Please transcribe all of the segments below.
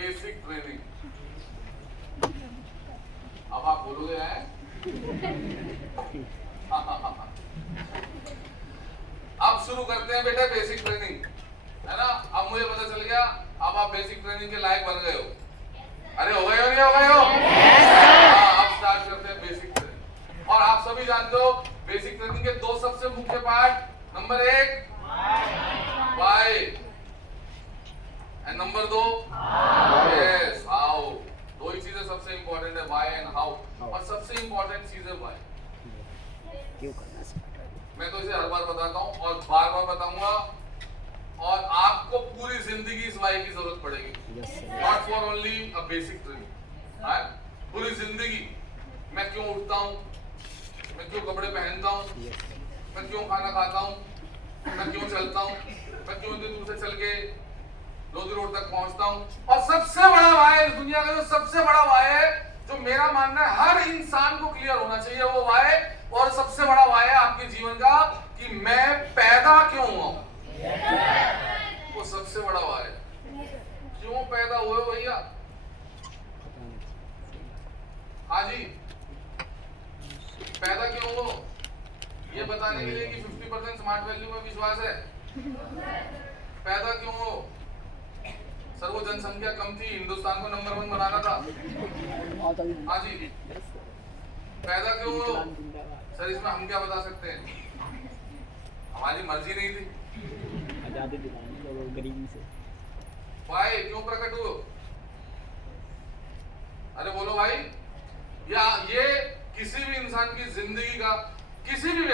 Basic training. अब आप बोलोगे हैं अब शुरू करते हैं बेटा बेसिक ट्रेनिंग, है ना। अब मुझे पता चल गया अब आप बेसिक ट्रेनिंग के लायक बन गए हो। अरे हो गए हो नहीं हो गए हो? हाँ, अब स्टार्ट करते हैं बेसिक ट्रेनिंग। और आप सभी जानते हो बेसिक ट्रेनिंग के दो सबसे मुख्य part, number 1 why and number 2 is how. दो ही चीजें सबसे इंपॉर्टेंट है, वाई एंड हाउ। और सबसे इंपॉर्टेंट चीज है वाई। मैं तो इसे हर बार बताता हूँ और बार बार बताऊंगा, और आपको पूरी जिंदगी इस वाई की जरूरत पड़ेगी, not for only a basic training. पूरी जिंदगी मैं क्यों उठता हूँ, मैं क्यों कपड़े पहनता हूँ, मैं क्यों खाना खाता हूँ, मैं क्यों चलता हूँ, मैं क्यों इतनी दूर से चल के लोधी रोड तक पहुंचता हूँ। और सबसे बड़ा वाई इस दुनिया का, जो सबसे बड़ा वाई है, जो मेरा मानना है हर इंसान को क्लियर होना चाहिए, वो वाई, और सबसे बड़ा वाई है आपके जीवन का कि मैं पैदा क्यों हुआ हूं। वो सबसे बड़ा वाई है। क्यों पैदा हुए भैया? हाँ जी, पैदा क्यों हो ये बताने के लिए कि 50% स्मार्ट वैल्यू में विश्वास है। पैदा क्यों हो? सर वो जनसंख्या कम थी, हिंदुस्तान को नंबर 1 बनाना था। हाँ जी, पैदा क्यों हो? सर इसमें हम क्या बता सकते हैं, हमारी मर्जी नहीं थी, आजादी दिलानी लोगों को गरीबी से। भाई क्यों प्रकट हुए? अरे बोलो भाई। या ये किसी भी इंसान की जिंदगी का, किसी भी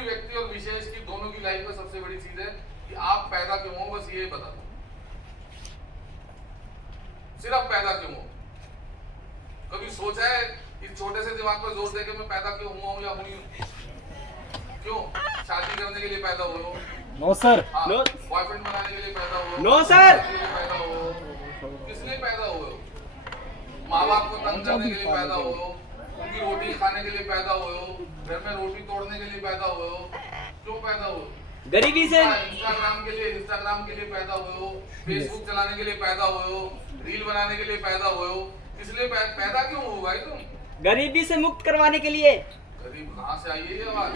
व्यक्ति और विशेष की दोनों की लाइफ में सबसे बड़ी चीज है कि आप पैदा क्यों हो, बस ये बता दो। सिर्फ पैदा क्यों हो? कभी सोचा है इस छोटे से दिमाग पर जोर देके मैं पैदा क्यों हुआ हूं या हुई हूं? क्यों? शादी करने के लिए पैदा हुए हो? No sir. नो। बॉयफ्रेंड बनाने के लिए पैदा हुए हो? No sir. पैदा हुए हो? किस लिए पैदा हुए हो? माँ बाप को तंग करने के लिए पैदा हुए हो? उनकी रोटी खाने के लिए पैदा हुए हो? घर में रोटी तोड़ने के लिए पैदा हुए हो? क्यों पैदा हुए? गरीबी से। इंस्टाग्राम के लिए पैदा हुए हो? फेसबुक चलाने के लिए पैदा हुए हो? रील बनाने के लिए पैदा हुए हो? इसलिए पैदा क्यों हो भाई तुम? गरीबी से मुक्त करवाने के लिए। गरीब कहाँ से आई है ये आवाज?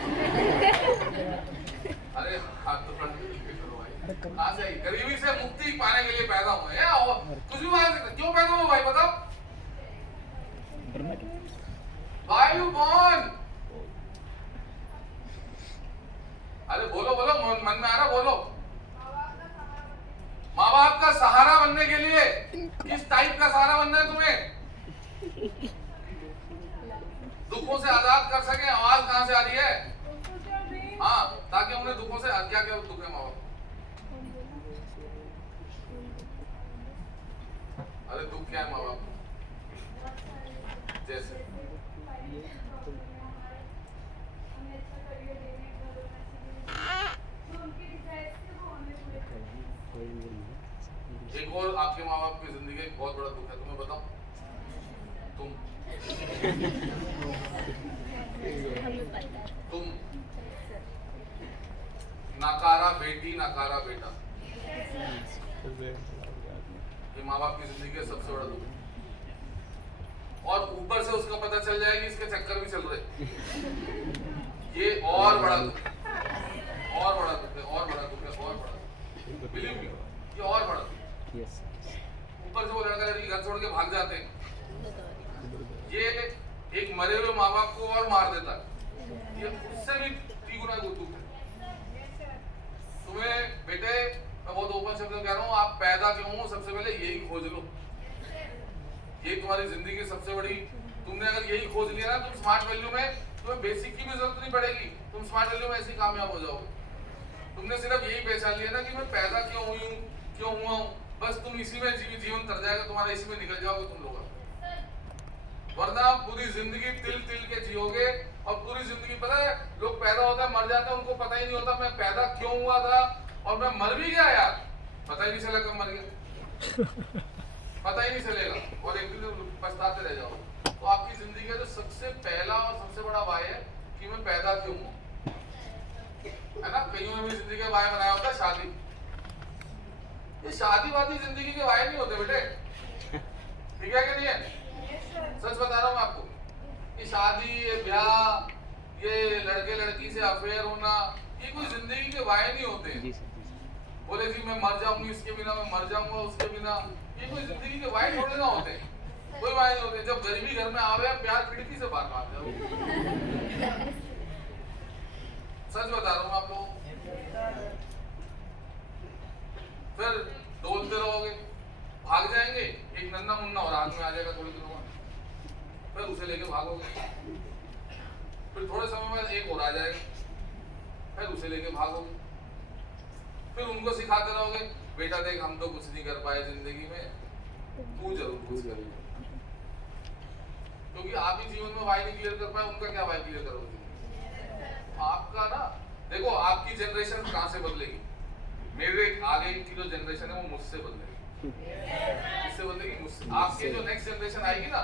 अरे हाथ तो करो भाई, कहाँ से आई? गरीबी से मुक्ति पाने के लिए पैदा हुए हैं, और कुछ भी मान सकते। क्यों पैदा हुआ भाई बताओ? Why you born? अरे बोलो बोलो, मन में आ रहा बोलो। माँ बाप का सहारा बनने के लिए। किस टाइप का सहारा बनना है तुम्हें? दुखों से आजाद कर सके। आवाज कहाँ से आ रही है? हाँ, ताकि उन्हें दुखों से, क्या क्या दुख है माँ बाप? अरे दुख क्या है माँ बाप? जैसे एक और आपके माँ बाप की जिंदगी एक बहुत बड़ा दुख है, तुम्हें बताओ। तुम नकारा बेटी नकारा बेटा, ये माँ बाप की जिंदगी का सबसे बड़ा दुख है। और ऊपर से उसका पता चल जाए कि इसके चक्कर भी चल रहे, ये और बड़ा दुख है, और बड़ा दुख है, और बड़ा दुख है, और बड़ा। बिलीव मी, ये और बड़ा दुख। ऊपर से वो लड़का लड़की घर छोड़ के भाग जाते हैं, ये एक मरे हुए माँ बाप को और मार देता है, ये उससे भी तीगुना दुख है। तुम्हें बेटे, मैं बहुत ओपन शब्द में कह रहा हूँ, आप पैदा क्यों हो सबसे पहले यही खोज लो। ये तुम्हारी जिंदगी की सबसे बड़ी, तुमने अगर यही खोज लिया ना, तुम स्मार्ट वैल्यू में, तुम्हें बेसिक की भी जरूरत नहीं पड़ेगी, तुम स्मार्ट वैल्यू में ऐसे ही कामयाब हो जाओगे। तुमने सिर्फ यही पहचान लिया ना कि मैं पैदा क्यों हुई हूँ, क्यों हुआ हूँ, बस तुम इसी में जीवन तर जाएगा तुम्हारा, इसी में निकल जाओगे तुम लोग। वरना पूरी जिंदगी तिल तिल के जियोगे, और पूरी जिंदगी, पता है लोग पैदा होता है मर जाते हैं, उनको पता ही नहीं होता मैं पैदा क्यों हुआ था, और मैं मर भी गया यार, पता ही नहीं चला कब मर गया, पता ही नहीं चलेगा, और एक दिन पछताते रह जाओगे। तो आपकी जिंदगी का जो सबसे पहला और सबसे बड़ा वाय है कि मैं पैदा क्यों हूँ, है ना। कईयों ने भी जिंदगी का वाय बनाया होता है शादी। ये शादी वादी जिंदगी के वाय नहीं होते बेटे, ठीक है कि नहीं है? सच बता रहा हूँ मैं आपको कि शादी, ये ब्याह, ये लड़के लड़की से अफेयर होना, ये कोई जिंदगी के वाये नहीं होते हैं। जी सर, जी सर। बोले जी मैं मर जाऊंगी इसके बिना, मैं मर जाऊंगा उसके बिना, ये कोई जिंदगी के वाये थोड़े ना होते हैं, कोई वाये नहीं होते। जब गरीबी घर में आवे, प्यार खिड़की से बाहर भाग जाओ। सच बता रहा हूँ आप लोगों को। फिर डोलते रहोगे, भाग जाएंगे, एक नन्ना मुन्ना और हाथ में आ जाएगा थोड़ी दिनों में, फिर उसे लेके भागोगे, फिर थोड़े समय में एक और आ जाएगा, फिर उसे लेके भागोगे, फिर उनको सिखाते रहोगे, बेटा देख हम तो कुछ नहीं कर पाए जिंदगी में, तू जरूर कुछ कर। क्योंकि आप ही जीवन में वाई नहीं क्लियर कर पाए, उनका क्या वाई क्लियर करोगे? आपका ना, देखो आपकी जनरेशन कहां से बदलेगी? मेरे आगे की जो जनरेशन है वो मुझसे बदलेगी। किससे बदलेगी? मुझसे। आपकी जो नेक्स्ट जनरेशन आएगी ना,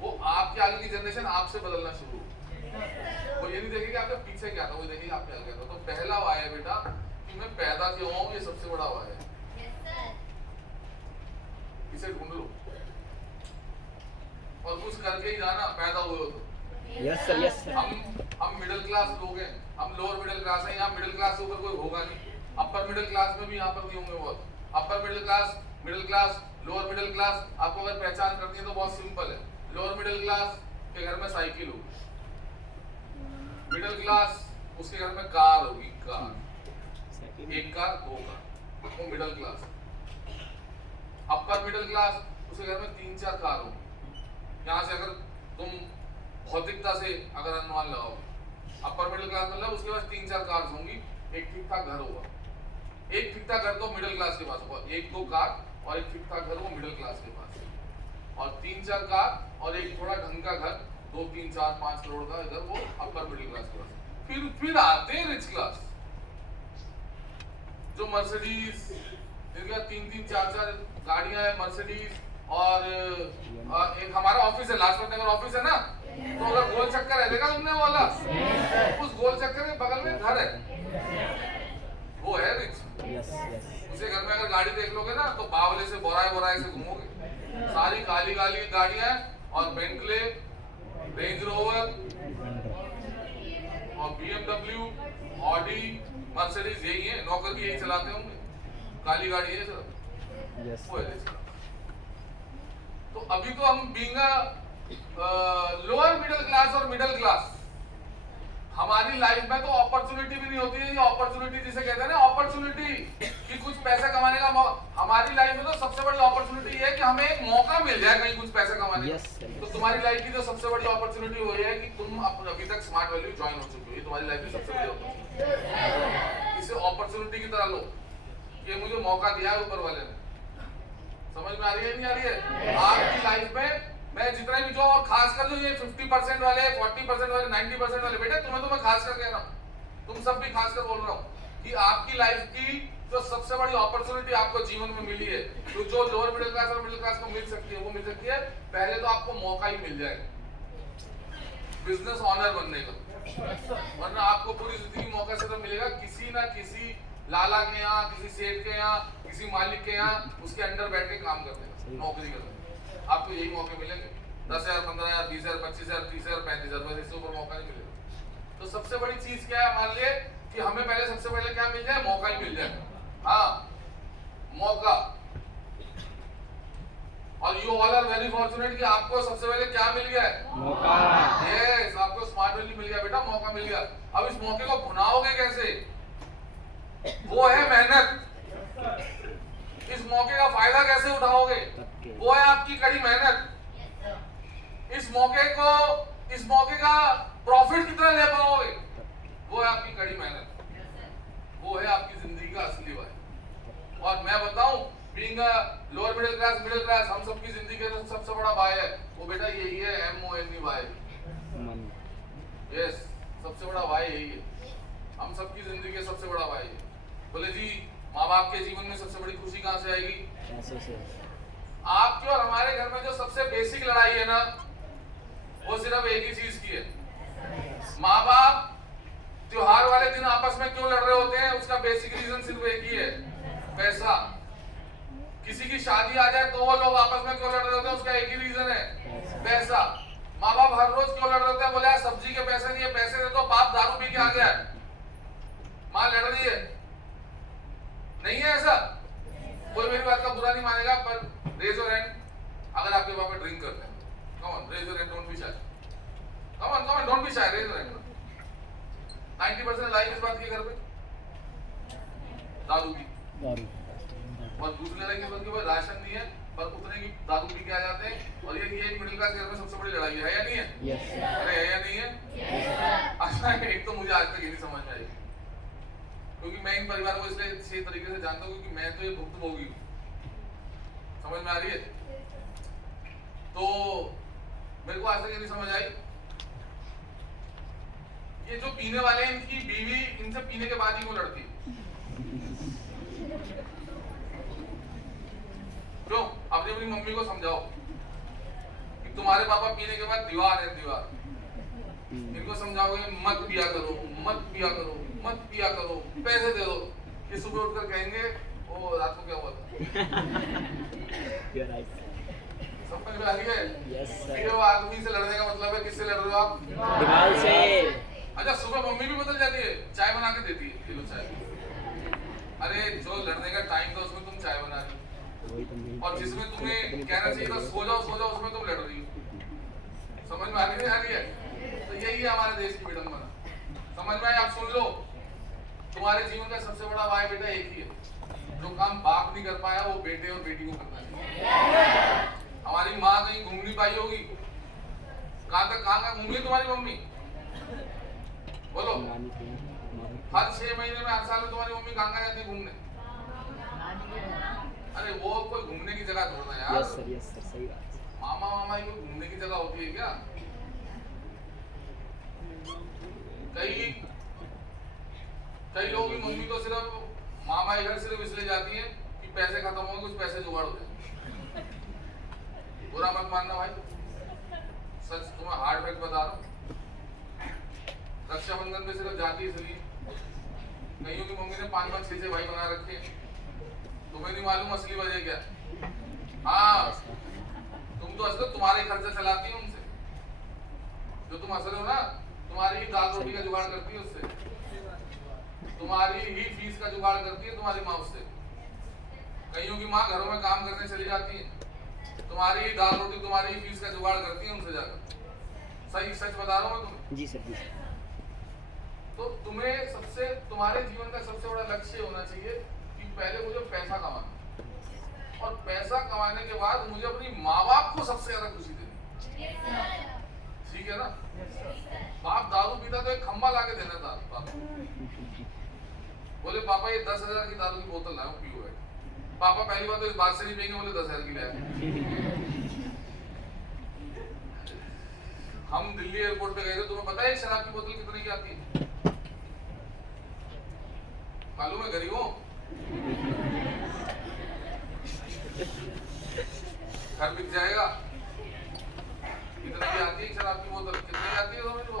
वो आपके आगे की जनरेशन आपसे बदलना शुरू होगी। वो ये नहीं देखेगी आपके पीछे क्या था, वो देखेगी आपके आगे क्या था। तो पहला वाय है बेटा कि मैं पैदा क्यों हूं, ये सबसे बड़ा वाय है। इसे ढूंढ लो और कुछ करके ही जाना, पैदा हुए हो तो। Yes sir, yes sir. हम मिडिल क्लास लोग हैं, हम लोअर मिडिल क्लास हैं। यहाँ मिडिल क्लास से ऊपर कोई होगा नहीं। अपर मिडिल क्लास में भी यहाँ पर नहीं होंगे बहुत। Upper middle class, lower middle class, आपको अगर पहचान करनी है तो बहुत सिंपल है। लोअर मिडिल क्लास के घर में साइकिल होगी, मिडिल क्लास उसके घर में कार होगी, कार, एक कार, दो कार, वो middle class. Upper middle class उसके घर में 3-4 कार होगी। यहाँ से अगर तुम भौतिकता से अगर अनुमान लगाओ, अपर मिडिल क्लास मतलब उसके पास 3-4 कार्स होंगी, एक ठीक ठाक घर होगा। एक ठीक ठाक घर तो मिडिल क्लास के पास होगा, 1-2 कार और एक ठीक ठाक घर वो मिडिल क्लास के पास है। और 3-4 कार और एक थोड़ा ढंग का घर, 2-3-4-5 करोड़ का घर, वो अपर मिडिल क्लास के पास। फिर आते हैं रिच क्लास, जो मर्सिडीज, जिनका 3-3-4-4 गाड़ियां हैं, मर्सिडीज। और एक हमारा ऑफिस है, लाजपत नगर ऑफिस है ना, तो अगर गोल चक्कर है, देखा तुमने वाला, उस गोल चक्कर के बगल में घर है, वो है रिच। उसे घर में अगर गाड़ी देख लोगे ना तो बावले से बोराए से घूमोगे। सारी काली काली गाड़ियां और बेंटले, रेंज रोवर और BMW, ऑडी, मर्सिडीज, यही है। नौकर भी यही चलाते होंगे, काली गाड़ी है सर, वो है रिच। तो अभी तो हम बीइंग लोअर मिडिल क्लास और मिडिल क्लास, हमारी लाइफ में तो अपॉर्चुनिटी भी नहीं होती है। ये अपॉर्चुनिटी जिसे कहते हैं ना, अपॉर्चुनिटी कि कुछ पैसा कमाने का हमारी लाइफ में तो सबसे बड़ी अपॉर्चुनिटी है कि हमें एक मौका मिल जाए कहीं कुछ पैसा कमाने का। तो तुम्हारी लाइफ की जो सबसे बड़ी अपॉर्चुनिटी वो है कि तुम अभी तक स्मार्ट वैल्यू ज्वाइन हो चुके हो। ये तुम्हारी लाइफ की सबसे बड़ी अपॉर्चुनिटी, इसे अपॉर्चुनिटी की तरह लो। ये मुझे मौका दिया है ऊपर वाले ने, समझ में आ रही है नहीं आ रही है? आपकी लाइफ में मैं जितना भी जो, और खासकर जो ये 50% वाले, 40% वाले, 90% वाले, बेटा तुम्हें तो मैं खास कर कह रहा हूँ, तुम सब भी खास कर बोल रहा हूँ कि आपकी लाइफ की जो सबसे बड़ी अपॉर्चुनिटी आपको जीवन में मिली है, तो जो लोअर मिडिल क्लास और मिडिल क्लास को मिल सकती है, वो मिल सकती है। पहले तो आपको मौका ही मिल जाएगा बिजनेस ऑनर बनने का, वरना आपको पूरी जिंदगी मौका से तो मिलेगा किसी ना किसी लाला के यहाँ, किसी सेठ के यहाँ, किसी मालिक के यहाँ, उसके अंडर बैठ के काम करने का, नौकरी करने का। आपको यही मौके मिलेंगे, 10,000, 15,000, 20,000, 25,000, 30,000, 35,000, बस इससे ऊपर मौका नहीं मिलेगा। तो सबसे बड़ी चीज क्या है हमारे लिए कि हमें पहले सबसे पहले क्या मिल जाए? मौका ही मिल जाए। हाँ, मौका। और you all are very fortunate कि आपको सबसे पहले क्या मिल गया है? मौका। यस, आपको स्मार्ट वैल्यू मिल गया बेटा, मौका मिल गया। अब इस मौके को भुनाओगे कैसे? वो है मेहनत। इस मौके का फायदा कैसे उठाओगे? वो है आपकी कड़ी मेहनत। इस मौके का प्रॉफिट कितना ले पाओगे? वो है आपकी कड़ी मेहनत, वो है आपकी जिंदगी का असली वाय। और मैं बताऊं, बीइंग लोअर मिडिल क्लास, हम सबकी जिंदगी का सबसे बड़ा वाय है वो बेटा यही है, MONEY। यस, सबसे बड़ा वाय यही है, हम सबकी जिंदगी का सबसे बड़ा वाय है। बोले जी माँ बाप के जीवन में सबसे बड़ी खुशी कहाँ से आएगी? आपके और हमारे घर में जो सबसे बेसिक लड़ाई है ना, वो सिर्फ एक ही चीज की है। माँ बाप त्योहार वाले दिन आपस में क्यों लड़ रहे होते हैं? उसका बेसिक रीजन सिर्फ एक ही है, पैसा। किसी की शादी आ जाए तो वो लोग आपस में क्यों लड़ रहे होते हैं? उसका एक ही रीजन है, पैसा। माँ बाप हर रोज क्यों लड़ रहे होते हैं? बोले यार सब्जी के पैसे नहीं है, पैसे दे दो। बाप दारू पी के आ गया है, माँ लड़ रही है। नहीं है ऐसा? कोई मेरी बात का बुरा नहीं मानेगा, पर रेज योर हैंड अगर आपके पापा ड्रिंक करते हैं। Come on, raise your hand, don't be shy. Come on, don't be shy, raise your hand. 90% life इस बात की घर पे दारू पी, और दूसरे लड़के बल्कि वो राशन नहीं है पर उतने की दारू पी के आ जाते हैं। और ये मिडिल क्लास घर में सबसे बड़ी लड़ाई है या नहीं है? Yes. अरे है या नहीं है? अच्छा, एक तो मुझे आज तक ये नहीं समझ में आई, क्योंकि मैं इन परिवारों को इसलिए सही तरीके से जानता हूँ क्योंकि मैं तो ये भुक्तभोगी हूँ। समझ में आ रही है? तो मेरे को आज तक ये नहीं समझ आई, ये जो पीने वाले हैं इनकी बीवी इनसे पीने के बाद ही क्यों लड़ती है? क्यों? अपनी अपनी मम्मी को समझाओ कि तुम्हारे पापा पीने के बाद दीवार है, दीवार। इनको समझाओगे मत पिया करो, मत पिया करो, मत पिया करो, पैसे दे दो। ये सुबह उठकर कहेंगे ओ रात को क्या हुआ था? समझ में आ रही है? Yes, sir. ये वो आदमी से लड़ने का मतलब है, किससे लड़ रहे हो आप? दिमाग से। अच्छा, सुबह मम्मी भी बदल जाती है, चाय बना के देती है, किलो चाय। अरे जो लड़ने का टाइम था उसमें तुम चाय बना रही हो, और जिसमें तुम्हें कहना चाहिए था सो जाओ सो जाओ, उसमें तुम लड़ रही हो। समझ में आ रही है? तो यही है हमारे देश की विडंबना। समझ में आए? आप सुन लो, तुम्हारे जीवन का सबसे बड़ा वाय बेटा एक ही है, जो काम बाप नहीं कर पाया वो बेटे और बेटी को करना चाहिए। हमारी माँ कहीं घूम नहीं पाई होगी, कहाँ घूमी तुम्हारी मम्मी? बोलो, हर 6 महीने में, हर साल में तुम्हारी मम्मी कहाँ जाती है घूमने? अरे वो कोई घूमने की जगह थोड़ा यार। Yes, sir, yes, sir, सही बात। मामा मामा ही कोई घूमने की जगह होती है क्या? कई लोगों की मम्मी तो सिर्फ मामा घर सिर्फ इसलिए जाती है कि पैसे खत्म हो, कुछ पैसे जुगाड़ हो जाए। बुरा मत मानना भाई, सच तुम्हें हार्ड फैक्ट बता रहा हूँ। रक्षाबंधन पे सिर्फ जाती इसलिए, कईयों की मम्मी ने 5-5, 6-6 भाई बना रखे। तुम्हें नहीं मालूम असली वजह क्या? हाँ, तुम तो असल तुम्हारे खर्चा चलाती है उनसे, जो तुम असल हो ना, तुम्हारी ही दाल रोटी का जुगाड़ करती है उससे, तुम्हारी ही फीस का जुगाड़ करती है तुम्हारी माँ उससे। कईयों की माँ घरों में काम करने चली जाती है, तुम्हारी ही दाल रोटी तुम्हारी ही फीस का जुगाड़ करती है उनसे जाकर। सही सच बता रहा हूँ मैं तुम्हें। जी सर, जी सर। तो तुम्हें सबसे, तुम्हारे जीवन का सबसे बड़ा लक्ष्य होना चाहिए कि पहले मुझे पैसा कमाना, और पैसा कमाने के बाद मुझे अपनी माँ बाप को सबसे ज्यादा खुशी देनी। ठीक है ना? बाप दारू पीता तो एक खंबा लाके देना था बाप, बोले पापा ये 10,000 की दारू की बोतल लाओ पियो है। पापा पहली बात तो इस बात से नहीं पिएंगे, बोले 10,000 की लाए। हम दिल्ली एयरपोर्ट पे गए थे, तुम्हें पता है शराब की बोतल कितने की आती है? मालूम है गरीबों? घर बिक जाएगा। कितने की आती है शराब की बोतल? कितने की आती है समझ लो?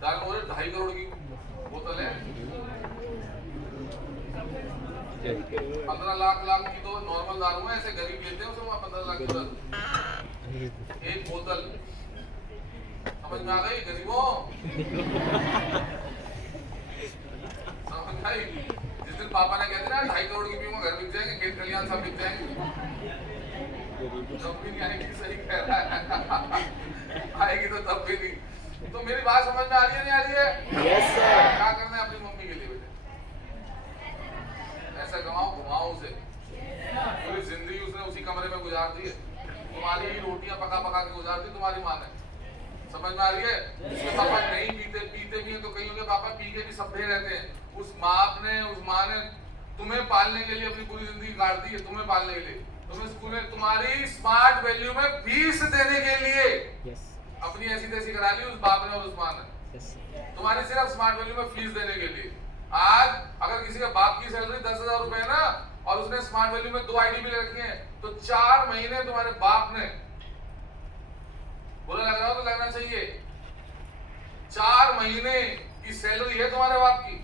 2.5 करोड़ की बोतल है। 15 लाख की तो नॉर्मल दारू है, ऐसे गरीब लेते हैं उसे, वहाँ 15 लाख की दारू एक बोतल। समझ में आ गई गरीबों? समझ में आई? जिस दिन पापा ने कहते ना 2.5 करोड़ की पीऊंगा, घर बिक जाएंगे, खेत खलियान सब बिक जाएंगे। तब भी नहीं आएगी, सही कह रहा है। आएगी तो तब भी नहीं। तो मेरी बात समझ में आ रही है, नहीं आ रही है? Yes sir. क्या करना है अपनी मम्मी के लिए बेटे? ऐसा कमाओ, घुमाओ उसे, पूरी जिंदगी उसने उसी कमरे में गुजार दी है, तुम्हारी ही रोटियां पका पका के गुजार दी तुम्हारी माँ ने। समझ में आ रही है? जिसके पापा नहीं पीते, पीते भी हैं तो कईयों के पापा पी के भी सभ्य रहते हैं। उस माँ ने तुम्हें पालने के लिए अपनी पूरी जिंदगी काट दी है, तुम्हें पालने के लिए, तुम्हें स्कूल में तुम्हारी स्मार्ट वैल्यू में फीस देने के लिए अपनी ऐसी तैसी करा ली उस बाप ने और उस माँ ने, तुम्हारी सिर्फ स्मार्ट वैल्यू में फीस देने के लिए। आज अगर किसी के बाप की सैलरी 10,000 रुपए है ना, और उसने स्मार्ट वैल्यू में 2 आईडी भी रखी है, तो 4 महीने तुम्हारे बाप ने, बुरा लग रहा हो तो लगना चाहिए, 4 महीने की सैलरी है तुम्हारे बाप की,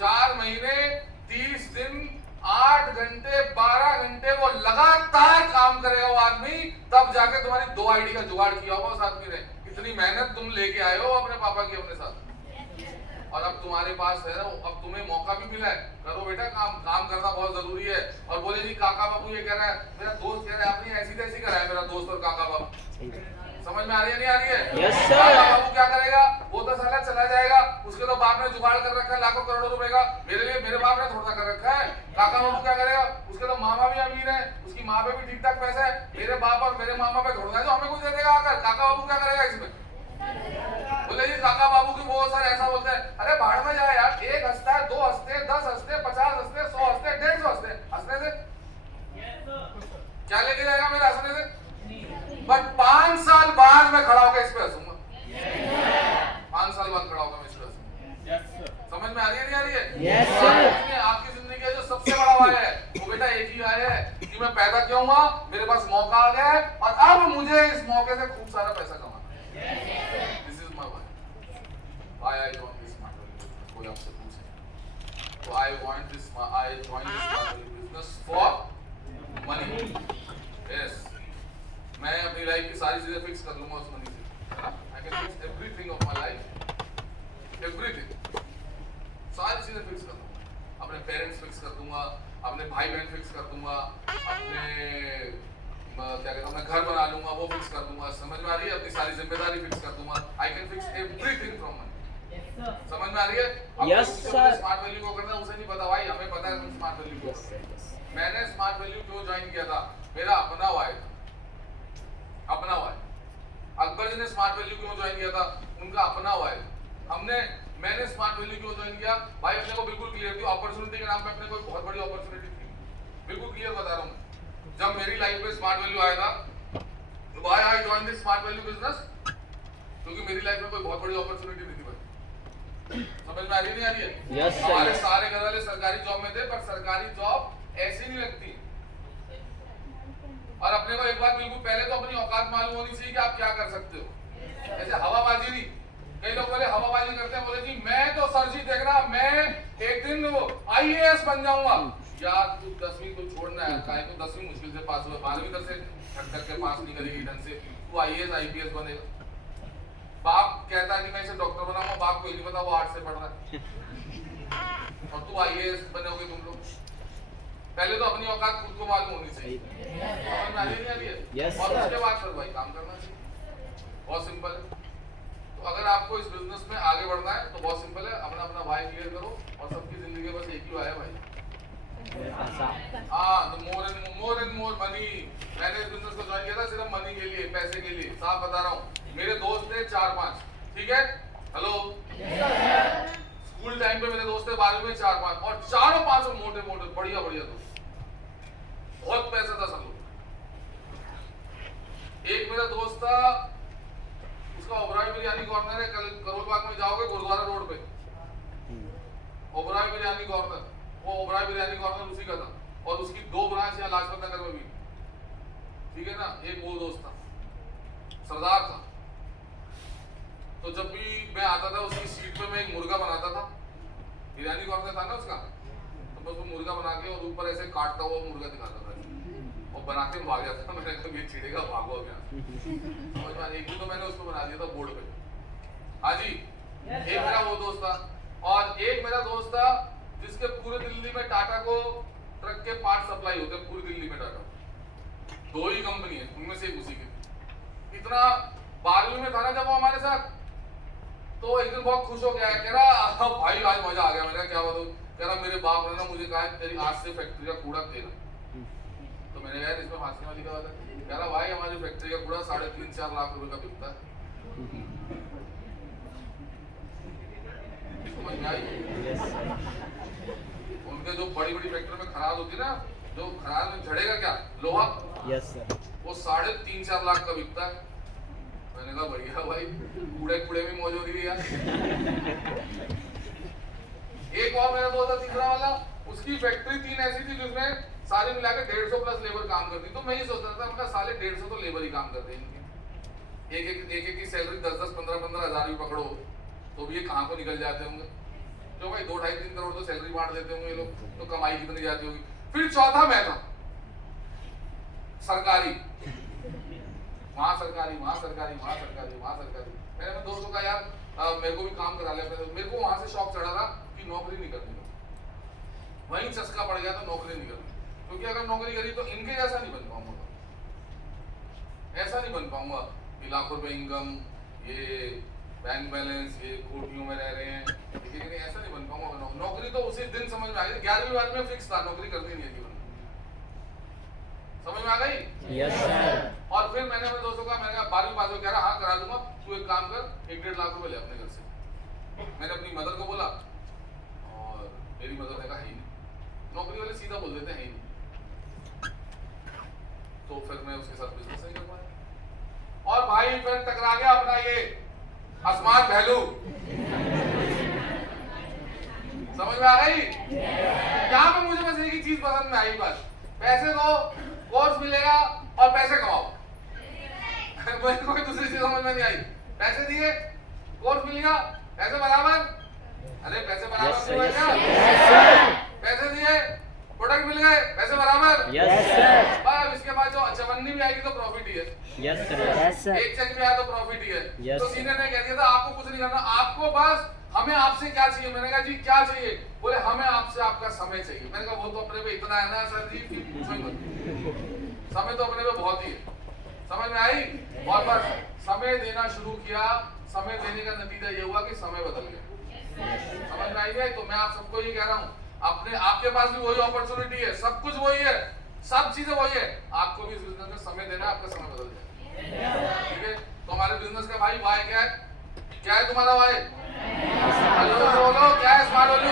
4 महीने 30 दिन 8 घंटे 12 घंटे वो लगातार काम करेगा वो आदमी, तब जाके तुम्हारी 2 आईडी का जुगाड़ किया होगा उस आदमी ने। इतनी मेहनत तुम लेके आए हो अपने पापा की अपने साथ, और अब तुम्हारे पास है, अब तुम्हें मौका भी मिला है, करो बेटा काम। काम करना बहुत जरूरी है। और बोले जी काका बाबू ये कह रहा है, मेरा दोस्त कह रहा है, आपने ऐसी तैसी करा है मेरा दोस्त और काका बाबू। समझ में आ रही है नहीं आ रही है? Yes sir. काका बाबू क्या करेगा, वो तो साला चला जाएगा, उसके तो बाप ने जुगाड़ कर रखा है लाखों करोड़ों रुपए का, मेरे लिए मेरे बाप ने थोड़ा कर रखा है। काका बाबू क्या करेगा, उसके तो मामा भी अमीर है, उसकी माँ पे भी ठीक ठाक पैसा है, मेरे बाप और मेरे मामा पे थोड़ा है जो हमें कुछ दे देगा आकर। काका बाबू क्या करेगा इसमें? बोले जी काका बाबू की वो सर ऐसा बोलते हैं, अरे भाड़ में जाए यार, 1 हंसता है, 2 हंसते, 10 हंसते, 50 हंसते, 100 हंसते, 150 हंसते, हंसने से क्या लेके जाएगा मेरे हंसने से? बट 5 साल बाद मैं खड़ा होकर इस पे हंसूंगा। 5 साल बाद खड़ा होकर मैं इस पे हंसूंगा। समझ में आ रही है नहीं आ रही है? Yes sir. आपकी जिंदगी का जो सबसे बड़ा वाय है वो बेटा एक ही वाय है कि मैं पैदा क्यों हुआ, मेरे पास मौका आ गया है और अब मुझे इस मौके से खूब सारा पैसा कमाना है। This is my Y. Why I join this smart कोई आपसे पूछे तो I join this smart business for money. Yes, मैं अपनी लाइफ की सारी चीजें फिक्स कर लूंगा उस मनी से। I can fix everything of my life, everything, सारी चीजें फिक्स कर दूंगा। अपने पेरेंट्स फिक्स कर दूंगा, अपने भाई बहन फिक्स कर दूंगा, अपने क्या कहता हूँ मैं घर बना लूंगा वो फिक्स कर दूंगा। समझ में आ रही है? अपनी सारी जिम्मेदारी फिक्स कर दूंगा। I can fix everything from money. समझ में आ रही है? Yes sir. स्मार्ट वैल्यू को करना उसे नहीं पता भाई, हमें पता है तुम स्मार्ट वैल्यू को। मैंने स्मार्ट वैल्यू क्यों ज्वाइन किया था, मेरा अपना वाय था, अपना वाय। अकबर जी ने स्मार्ट वैल्यू क्यों ज्वाइन किया था, उनका अपना वाय। मैंने स्मार्ट वैल्यू क्यों ज्वाइन किया भाई, अपने को बिल्कुल क्लियर थी, अपॉर्चुनिटी के नाम पे अपने को बहुत बड़ी अपॉर्चुनिटी थी, बिल्कुल क्लियर बता रहा हूँ। जब मेरी लाइफ में स्मार्ट वैल्यू आया था, why I join this smart value business, क्योंकि मेरी लाइफ में कोई बहुत बड़ी अपॉर्चुनिटी नहीं थी भाई। समझ में आ रही नहीं आ रही है? यस हमारे सर। सारे घर वाले सरकारी जॉब में थे, पर सरकारी जॉब ऐसी नहीं लगती। और अपने को एक बात बिल्कुल पहले तो अपनी औकात मालूम होनी चाहिए कि आप क्या कर सकते हो। ऐसे हवाबाजी नहीं, कई लोग बोले हवाबाजी करते हैं, बोले जी मैं तो सर जी देख रहा, मैं एक दिन वो IAS बन जाऊंगा। यार तू 10वीं को छोड़ना है, काहे तो 10वीं मुश्किल से पास हुआ, 12वीं तक से ठक के पास नहीं करेगी ढंग से, तू IAS IPS बनेगा। बाप कहता है कि मैं इसे डॉक्टर बनाऊंगा, बाप को ये नहीं पता वो आर्ट्स से पढ़ रहा है, और तू IAS बनोगे तुम लोग। पहले तो अपनी औकात खुद को मालूम होनी चाहिए। समझ में आ रही है? Yes, और sir. उसके बाद फिर भाई काम करना चाहिए, बहुत सिंपल है। तो अगर आपको इस बिजनेस में आगे बढ़ना है तो बहुत सिंपल है, अपना अपना वाय क्लियर करो, और सबकी जिंदगी में बस एक ही वाय है भाई, मोर एंड मोर मनी। मैंने इस बिजनेस को ज्वाइन किया था सिर्फ मनी के लिए, पैसे के लिए, साफ बता रहा हूँ। मेरे दोस्त थे 4-5, ठीक है, हेलो, स्कूल टाइम पे मेरे दोस्त थे 12वीं में 4-5, और 4-5 मोटे मोटे बढ़िया बढ़िया दोस्त, बहुत पैसा था सब लोग। एक मेरा दोस्त था, उसका ओबराय बिरयानी कॉर्नर है, कल करोल बाग में जाओगे गुरुद्वारा रोड पे, ओबराय बिरयानी कॉर्नर, वो ओबराय बिरयानी कॉर्नर उसी का था, और उसकी 2 ब्रांच यहाँ लाजपत नगर में भी, ठीक है ना। एक वो दोस्त था, सरदार था, तो जब भी मैं आता था उसकी सीट पे मैं एक मुर्गा बनाता था, बिरयानी कॉर्नर था ना उसका, तो बस वो मुर्गा बना के और ऊपर ऐसे काटता हुआ मुर्गा दिखाता था, और बना के भाग जाता था। मैंने कहा ये चिड़ेगा, भागो अब यहाँ। समझ में? एक दिन तो मैंने उसको बना दिया था बोर्ड पे। हाँ जी, एक मेरा वो दोस्त था, और एक मेरा दोस्त था जिसके पूरे दिल्ली में टाटा को ट्रक के पार्ट सप्लाई होते हैं, पूरी दिल्ली में टाटा 2 ही कंपनी है, उनमें से एक उसी की। इतना 12वीं में था ना जब वो हमारे साथ, तो एक दिन बहुत खुश हो गया, कह रहा भाई आज मजा आ गया। मैंने क्या बात हो? कह रहा मेरे बाप ने ना मुझे कहा तेरी आज से फैक्ट्री का कूड़ा देना। तो मैंने कहा इसमें हंसने वाली क्या बात है? कह रहा भाई हमारी फैक्ट्री का कूड़ा 3.5-4 लाख रुपए का बिकता है। समझ में आई? उनके जो बड़ी बड़ी फैक्ट्री में खराब होती है ना, जो खराब में झड़ेगा क्या, लोहा, यस सर, वो 3.5-4 लाख का बिकता है। मैंने कहा बढ़िया भाई, कूड़े कूड़े में मौज हो रही है यार। एक और मेरा दोस्त था तीसरा वाला, उसकी फैक्ट्री 3 ऐसी थी जिसमें सारे मिला के 150 प्लस लेबर काम करती। तो मैं ये सोचता था उनका साले 150 तो लेबर ही काम करते हैं इनके, एक की सैलरी 10-10, 15-15 हज़ार भी पकड़ो तो भी ये कहाँ को निकल जाते होंगे। जो भाई 2-2.5-3 करोड़ तो सैलरी बांट देते होंगे ये लोग, तो कमाई कितनी जाती होगी। फिर चौथा मैं था सरकारी, वहां सरकारी, वहां सरकारी, वहां सरकारी, वहां सरकारी। मैंने अपने दोस्तों का यार मेरे को भी काम करा लिया, मेरे को वहां से शौक चढ़ा था कि नौकरी नहीं करनी, वहीं चस्का पड़ गया तो नौकरी नहीं करनी, क्योंकि अगर नौकरी करी तो इनके जैसा नहीं बन पाऊंगा, ऐसा नहीं बन पाऊंगा कि लाखों रुपए इनकम, ये बैंक बैलेंस, ये कोटियों में रह रहे हैं, ठीक है, ऐसा नहीं बन पाऊंगा। नौकरी तो उसी दिन समझ में आ गई, 11वीं बार में फिक्स था नौकरी करनी नहीं है जीवन में, समझ में आ गई। Yes sir. और फिर मैंने अपने दोस्तों का, मैंने कहा 12वीं पास हो, कह रहा हाँ करा दूंगा, तू एक काम कर 1-1.5 लाख रुपए ले अपने घर से। मैंने अपनी मदर को बोला और मेरी मदर ने कहा ही नहीं, नौकरी वाले सीधा बोल देते हैं ही नहीं, तो फिर मैं उसके साथ बिजनेस नहीं कर पाया। और भाई फिर टकरा गया अपना ये आसमान पहलू, समझ में आ गई। यहाँ पे मुझे बस एक ही चीज पसंद में आई, बस पैसे दो, कोर्स मिलेगा और पैसे कमाओ। मुझे कोई दूसरी चीज समझ में नहीं आई, पैसे दिए, कोर्स मिलेगा, पैसे बराबर, अरे पैसे बराबर पैसे दिए, प्रोडक्ट मिल गए, पैसे बराबर। Yes sir. अब इसके बाद जो चवन्नी भी आएगी तो प्रॉफिट ही है। Yes sir. Yes sir. एक चेक भी आया तो प्रॉफिट ही है। Yes. तो सीनियर ने कह दिया था आपको कुछ नहीं करना, आपको बस हमें आपसे क्या चाहिए। मैंने कहा जी क्या चाहिए, बोले हमें आपसे आपका समय चाहिए। मैंने कहा वो तो अपने पे इतना है ना सर जी कि पूछो ही मत, समय तो अपने पे बहुत ही है, समझ में आई। और बस समय देना शुरू किया, समय देने का नतीजा ये हुआ कि समय बदल गया, समझ में आई है। तो मैं आप सबको ये कह रहा हूँ, अपने आपके पास भी वही अपॉर्चुनिटी है, सब कुछ वही है, सब चीजें वही है, आपको भी इस बिजनेस में समय देना, आपका समय बदल जाए, ठीक है। तो हमारे बिजनेस का भाई वाई क्या है, क्या है तुम्हारा वाई, बोलो क्या है, स्मार्ट वैल्यू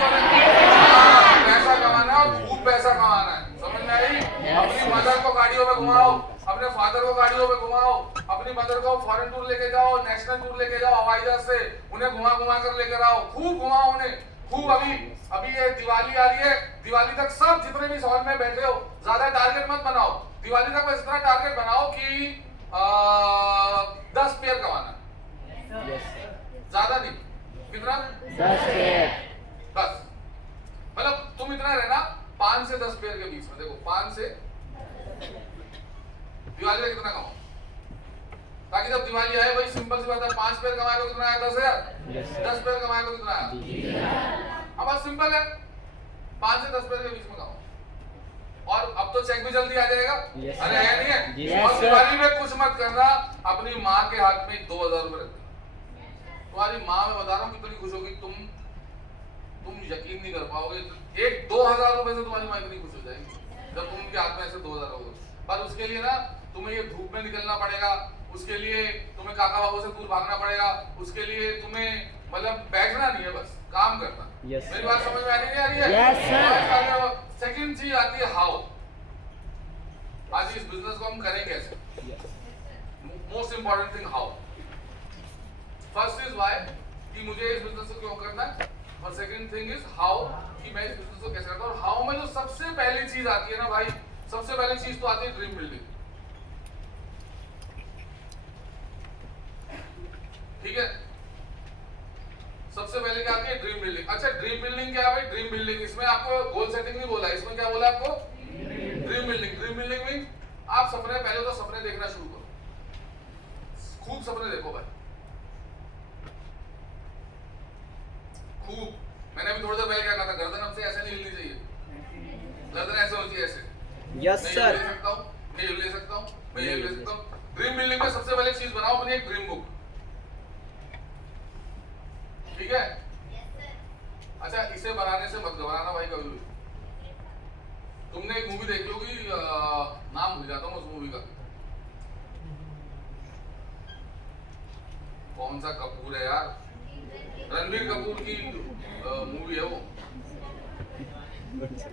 पैसा कमाना है और खूब पैसा कमाना है, समझ में आई। अपनी मदर को गाड़ियों में घुमाओ, अपने फादर को गाड़ियों में घुमाओ, अपनी मदर को फॉरेन टूर लेके जाओ, नेशनल टूर लेके जाओ, हवाई जहाज से उन्हें घुमा घुमा कर लेकर आओ, खूब घुमाओ उन्हें खूब। अभी ये दिवाली आ रही है, दिवाली तक सब जितने भी इस हॉल में बैठे हो ज्यादा टारगेट मत बनाओ, दिवाली तक बस इतना टारगेट बनाओ कि 10 पेयर कमाना, ज्यादा नहीं, कितना 10 पेयर, बस। मतलब तुम इतना रहना 5 से 10 पेयर के बीच में, देखो 5 से दिवाली में कितना कमाओ, ताकि जब दिवाली आए भाई सिंपल सी बात है, 5 पेयर कमाए तो कितना आया, 10,000, 10 पेयर कमाए तो कितना आया, अब बात सिंपल है, 5 से 10 पेयर के बीच में कमाओ। और अब तो चेक भी जल्दी आ जाएगा, अरे है नहीं है। और दिवाली में कुछ मत करना, अपनी माँ के हाथ में 2,000 रुपए रख देना, तुम्हारी माँ, मैं बता रहा हूँ कितनी खुश होगी, तुम यकीन नहीं कर पाओगे, एक 2,000 रुपए से तुम्हारी माँ इतनी खुश हो जाएगी जब तुम उनके हाथ में ऐसे 2,000 होगे। पर उसके लिए ना तुम्हें ये धूप में निकलना पड़ेगा, उसके लिए तुम्हें काका बाबू से दूर भागना पड़ेगा, उसके लिए तुम्हें मतलब बैठना नहीं है, बस काम करना। yes, मेरी बात समझ में आ रही है? yes, sir. सेकंड चीज आती है हाउ, आज इस बिजनेस को हम करें कैसे, most important thing how. First is why कि मुझे इस बिजनेस को क्यों करना है, और सेकंड थिंग इज हाउ कि मैं इस बिजनेस को कैसे करता हूं। और हाउ में जो सबसे पहली चीज आती है ना भाई, सबसे पहली चीज तो आती है ड्रीम बिल्डिंग, ठीक है। सबसे पहले क्या आती है, ड्रीम बिल्डिंग। अच्छा ड्रीम बिल्डिंग क्या है भाई, ड्रीम बिल्डिंग इसमें आपको गोल सेटिंग नहीं बोला, इसमें क्या बोला आपको, dream building. Dream building means आप सपने, पहले तो सपने देखना शुरू करो, खूब सपने देखो भाई, खूब। मैंने अभी थोड़ी देर पहले क्या कहा था, गर्दन अब से ऐसे नहीं हिलनी चाहिए, गर्दन ऐसे होनी चाहिए, ऐसे। Yes sir. मैं ले सकता हूँ, मैं ये ले सकता हूँ, मैं ये ले सकता हूँ। ड्रीम बिल्डिंग में सबसे पहले चीज बनाओ अपनी एक ड्रीम बुक, ठीक है। अच्छा इसे बनाने से मत घबराना भाई कभी भी। तुमने एक मूवी देखी होगी, नाम भूल जाता हूँ उस मूवी का, कौन सा कपूर है यार, रणबीर कपूर की मूवी है वो,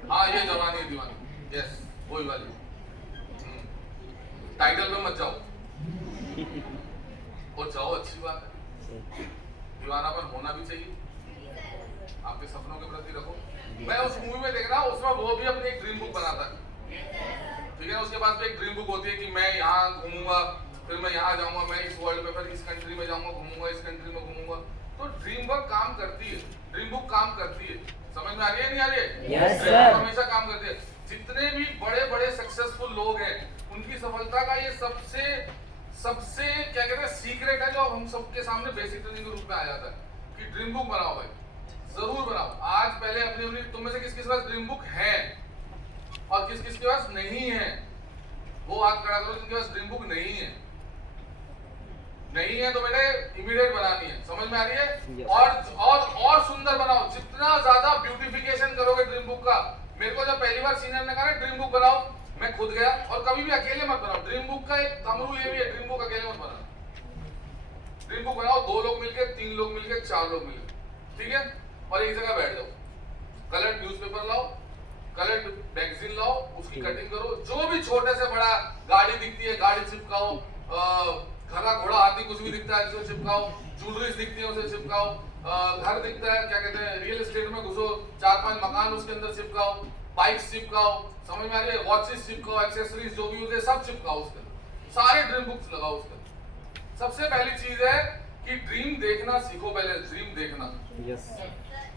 हाँ ये जवानी है दीवानी, यस वही वाली। टाइटल पे मत जाओ, और जाओ अच्छी बात है, दीवानापन होना भी चाहिए, आपके सपनों के प्रति रखो। मैं उस मूवी में देख रहा हूँ, उसमें वो भी अपनी एक ड्रीम बुक बनाता है, ठीक है। उसके पास एक ड्रीम बुक होती है कि मैं यहाँ घूमूंगा, फिर मैं यहाँ जाऊंगा, मैं इस वर्ल्ड में, फिर इस कंट्री में जाऊंगा घूमूंगा, इस कंट्री में घूमूंगा। तो ड्रीम वर्क काम करती है। ड्रीम बुक काम करती है। समझ में आ रही है नहीं आ रही है? Yes, dream sir. बुक हमेशा काम करती है। जितने भी बड़े बड़े सक्सेसफुल लोग हैं उनकी सफलता का ये सबसे सबसे क्या कहते हैं सीक्रेट है, जो हम सबके सामने बेसिक ट्रेनिंग के रूप में आ जाता है कि ड्रीम बुक बनाओ भाई, जरूर बनाओ। आज पहले अपनी अपनी तुम में से किस किस के पास ड्रीम बुक है और किस किस के पास नहीं है, वो हाथ खड़ा करो जिनके पास ड्रीम बुक नहीं है। नहीं है तो बेटे इमीडिएट बनानी है। समझ में आ रही है? Yes. और सुंदर बनाओ। जितना ज्यादा ब्यूटिफिकेशन करोगे ड्रीम बुक का। मेरे को जब पहली बार सीनियर ने कहा ना ड्रीम बुक बनाओ, मैं खुद गया। और कभी भी अकेले मत बनाओ। ड्रीम बुक का एक थंब रूल ये भी है, ड्रीम बुक अकेले मत बनाओ। ड्रीम बुक बनाओ 2 लोग मिलके, 3 लोग मिलके, 4 लोग मिलके, ठीक है? और एक जगह बैठ जाओ, कलर्ड न्यूज़पेपर लाओ, कलर्ड मैगजीन लाओ, उसकी कटिंग करो। जो भी छोटे से बड़ा गाड़ी दिखती है गाड़ी चिपकाओ, खरा घोड़ा हाथी कुछ भी दिखता है उसे चिपकाओ, ज्वेलरीज दिखती है उसे चिपकाओ, घर दिखता है क्या कहते हैं रियल एस्टेट में घुसो, 4-5 मकान उसके अंदर चिपकाओ, बाइक्स चिपकाओ, समझ में आ रही है, वॉचेस चिपकाओ, एक्सेसरीज जो भी होते हैं सब चिपकाओ उसके अंदर, सारे ड्रीम बुक्स लगाओ उसके अंदर। सबसे पहली चीज है कि ड्रीम देखना सीखो। पहले ड्रीम देखना, यस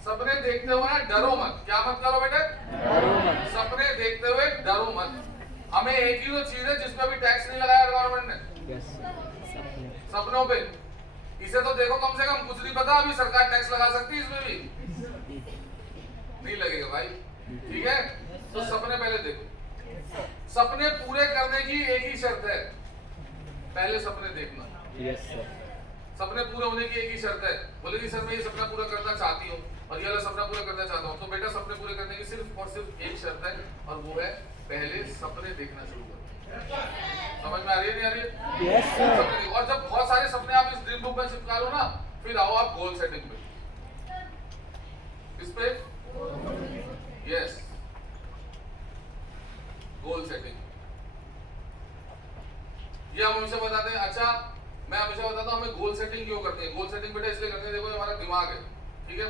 सपने देखते हुए ना डरो मत। क्या मत करो बेटे? डरो मत। सपने देखते हुए डरो मत। हमें एक ही तो चीज है जिसपे भी टैक्स नहीं लगाया गवर्नमेंट ने, यस सपने सपनों पे। इसे तो देखो कम से कम, कुछ नहीं पता अभी सरकार टैक्स लगा सकती है इसमें भी, नहीं लगेगा भाई, ठीक है? तो सपने पहले देखो। सपने पूरे करने की एक ही शर्त है, पहले सपने देखना। Yes sir. सपने पूरे होने की एक ही शर्त है। बोले कि सर मैं ये सपना पूरा करना चाहती हूँ और ये वाला सपना पूरा करना चाहता हूँ, तो बेटा सपने पूरे करने की सिर्फ और सिर्फ एक शर्त है और वो है पहले सपने देखना शुरू करो। समझ में आ रही है नहीं आ रही है? Yes sir. और जब बहुत सारे सपने आप इस ड्रीम बुक में चिपका लो ना, फिर आओ आप गोल सेटिंग पे। इस पे यस गोल सेटिंग। ये हम हमेशा बताते हैं। अच्छा मैं हमेशा बताता हूँ हमें गोल सेटिंग क्यों करते हैं। गोल सेटिंग बेटा इसलिए करते हैं, देखो हमारा दिमाग है, ठीक है?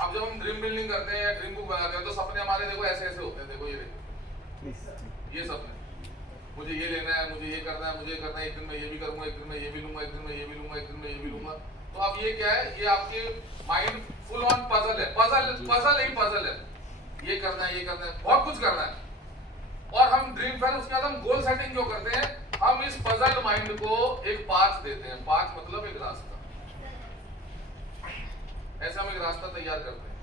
अब जब हम ड्रीम बिल्डिंग करते हैं या ड्रीम बुक बनाते हैं तो सपने हमारे देखो ऐसे ऐसे होते हैं। देखो ये देखो ये सपने, मुझे ये लेना है, मुझे ये करना है, मुझे ये करना है, एक दिन में ये भी करूंगा, एक दिन में ये भी लूंगा, एक दिन में ये भी लूंगा, एक दिन में ये भी लूंगा। तो अब ये क्या है, ये आपके माइंड फुल ऑन पजल है। पजल ही पजल है। ये करना है, ये करना है, बहुत कुछ करना है। और हम ड्रीम फिर उसके बाद हम गोल सेटिंग क्यों करते हैं? हम इस पजल माइंड को एक पाथ देते हैं। पाथ मतलब एक रास्ता। ऐसा हम एक रास्ता तैयार करते हैं